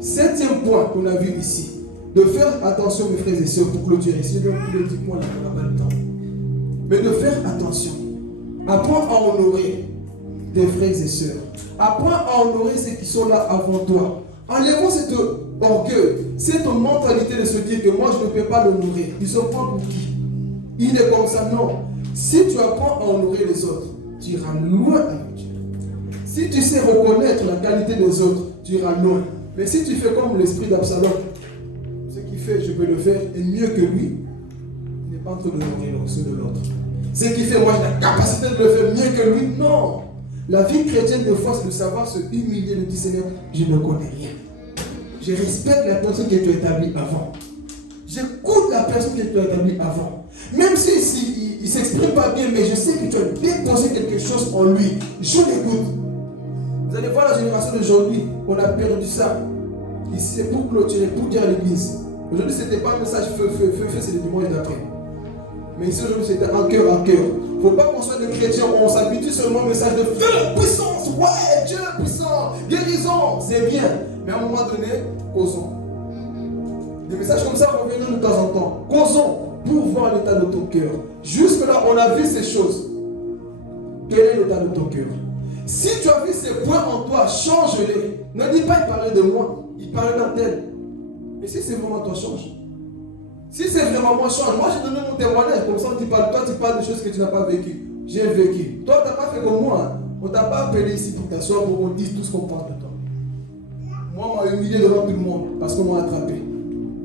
Septième point qu'on a vu ici. De faire attention, mes frères et sœurs, pour clôturer ici. Donc, tous les 10 points, là, on n'a pas le temps. Mais de faire attention. Apprends à honorer tes frères et sœurs. Apprends à honorer ceux qui sont là avant toi. Enlevons cet orgueil, cette mentalité de se dire que moi je ne peux pas l'honorer. Ils sont pas pour qui? Il est comme ça, non. Si tu apprends à honorer les autres, tu iras loin avec Dieu. Si tu sais reconnaître la qualité des autres, tu iras loin. Mais si tu fais comme l'esprit d'Absalom, ce qu'il fait, je peux le faire, et mieux que lui, il n'est pas en train d'honorer ceux de l'autre. Ce qu'il fait, moi j'ai la capacité de le faire mieux que lui, non. La vie chrétienne, des fois, c'est de savoir se humilier, de dire Seigneur, je ne connais rien. Je respecte la personne que tu as établie avant. J'écoute la personne que tu as établie avant. Même si il s'exprime pas bien, mais je sais que tu as déposé quelque chose en lui. Je l'écoute. Vous allez voir la génération d'aujourd'hui, on a perdu ça. Ici, c'est pour clôturer, pour dire à l'église. Aujourd'hui, ce n'était pas un message feu, c'est le dimanche d'après. Mais ici, aujourd'hui, c'était un cœur à cœur. Il ne faut pas qu'on soit des chrétiens, on s'habitue seulement au message de feu, puissance, ouais, Dieu puissant, guérison, c'est bien. Mais à un moment donné, causons. Des messages comme ça reviennent de temps en temps. Causons pour voir l'état de ton cœur. Jusque-là, on a vu ces choses. Quel est l'état de ton cœur? Si tu as vu ces points en toi, change-les. Ne dis pas, il parlait de moi, il parlait d'un tel. Mais si c'est vraiment toi, change. Si c'est vraiment moi, change. Moi, j'ai donné mon témoignage. Comme ça, toi, tu parles de choses que tu n'as pas vécues. J'ai vécu. Toi, tu n'as pas fait comme moi. Hein. On ne t'a pas appelé ici pour t'asseoir pour qu'on dise tout ce qu'on parle de toi. Moi, on m'a humilié devant tout le monde parce qu'on m'a attrapé.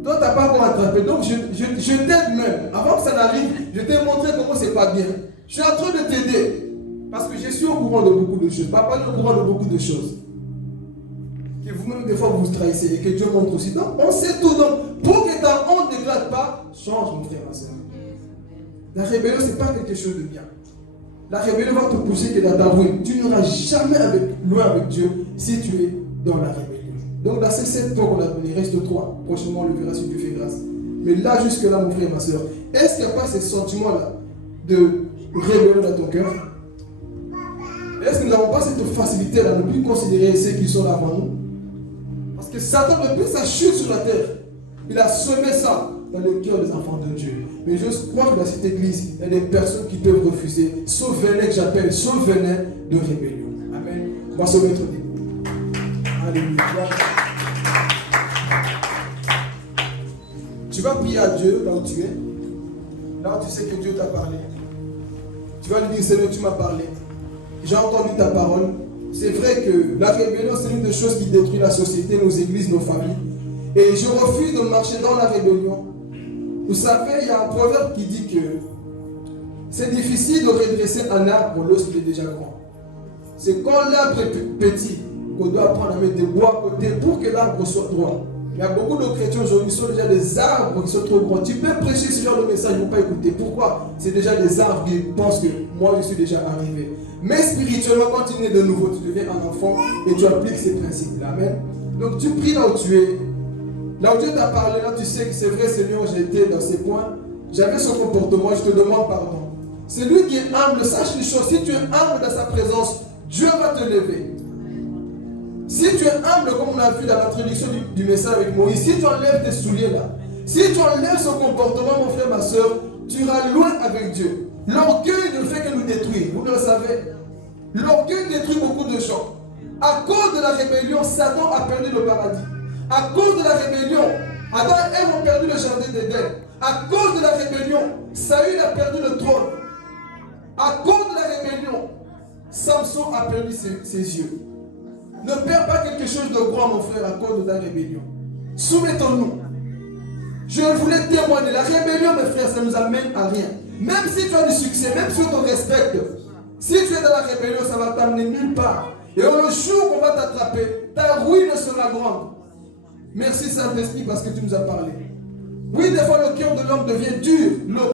Toi, tu n'as pas encore attrapé. Donc, je t'aide même. Avant que ça n'arrive, je t'ai montré comment c'est pas bien. Je suis en train de t'aider. Parce que je suis au courant de beaucoup de choses. Papa est au courant de beaucoup de choses. Que vous-même, des fois, vous vous trahissez et que Dieu montre aussi. Donc, on sait tout. Donc, pour que ta honte ne gratte pas, change, mon frère, ma soeur. La rébellion, ce n'est pas quelque chose de bien. La rébellion va te pousser que dans ta ruine. Tu n'auras jamais loin avec Dieu si tu es dans la rébellion. Donc, dans ces 7 points qu'on a donnés, il reste 3. Prochainement, on le verra si Dieu fait grâce. Mais là, jusque-là, mon frère, ma soeur, est-ce qu'il n'y a pas ces sentiments-là de rébellion dans ton cœur? Est-ce que nous n'avons pas cette facilité à ne plus considérer ceux qui sont là avant nous? Parce que Satan, depuis sa chute sur la terre, il a semé ça dans le cœur des enfants de Dieu. Mais je crois que dans cette église, il y a des personnes qui peuvent refuser ce venin que j'appelle ce venin de rébellion. Amen. On va se mettre debout. Alléluia. Tu vas prier à Dieu là où tu es. Là où tu sais que Dieu t'a parlé. Tu vas lui dire, Seigneur, tu m'as parlé. J'ai entendu ta parole. C'est vrai que la rébellion, c'est l'une des choses qui détruit la société, nos églises, nos familles. Et je refuse de marcher dans la rébellion. Vous savez, il y a un proverbe qui dit que c'est difficile de redresser un arbre lorsqu'il est déjà grand. C'est quand l'arbre est petit qu'on doit apprendre à mettre des bois à côté pour que l'arbre soit droit. Il y a beaucoup de chrétiens aujourd'hui qui sont déjà des arbres qui sont trop grands. Tu peux prêcher ce genre de message, ils ne vont pas écouter. Pourquoi? C'est déjà des arbres qui pensent que moi je suis déjà arrivé. Mais spirituellement, quand tu nais de nouveau, tu deviens un enfant et tu appliques ces principes-là. Amen. Donc tu pries là où tu es. Là où Dieu t'a parlé, là tu sais que c'est vrai, Seigneur, j'ai été dans ces points. J'avais ce comportement, je te demande pardon. C'est lui qui est humble, sache les choses. Si tu es humble dans sa présence, Dieu va te lever. Si tu es humble, comme on a vu dans l'introduction du message avec Moïse, si tu enlèves tes souliers là, si tu enlèves ce comportement, mon frère, ma soeur, tu iras loin avec Dieu. L'orgueil ne fait que nous détruire, vous le savez. L'orgueil détruit beaucoup de gens. À cause de la rébellion, Satan a perdu le paradis. À cause de la rébellion, Adam et Ève ont perdu le jardin d'Éden. À cause de la rébellion, Saül a perdu le trône. À cause de la rébellion, Samson a perdu ses yeux. Ne perds pas quelque chose de grand, mon frère, à cause de ta rébellion. Soumettons-nous. Je voulais témoigner. La rébellion, mes frères, ça ne nous amène à rien. Même si tu as du succès, même si on te respecte, si tu es dans la rébellion, ça va t'amener nulle part. Et le jour qu'on va t'attraper, ta ruine sera grande. Merci Saint-Esprit parce que tu nous as parlé. Oui, des fois le cœur de l'homme devient dur.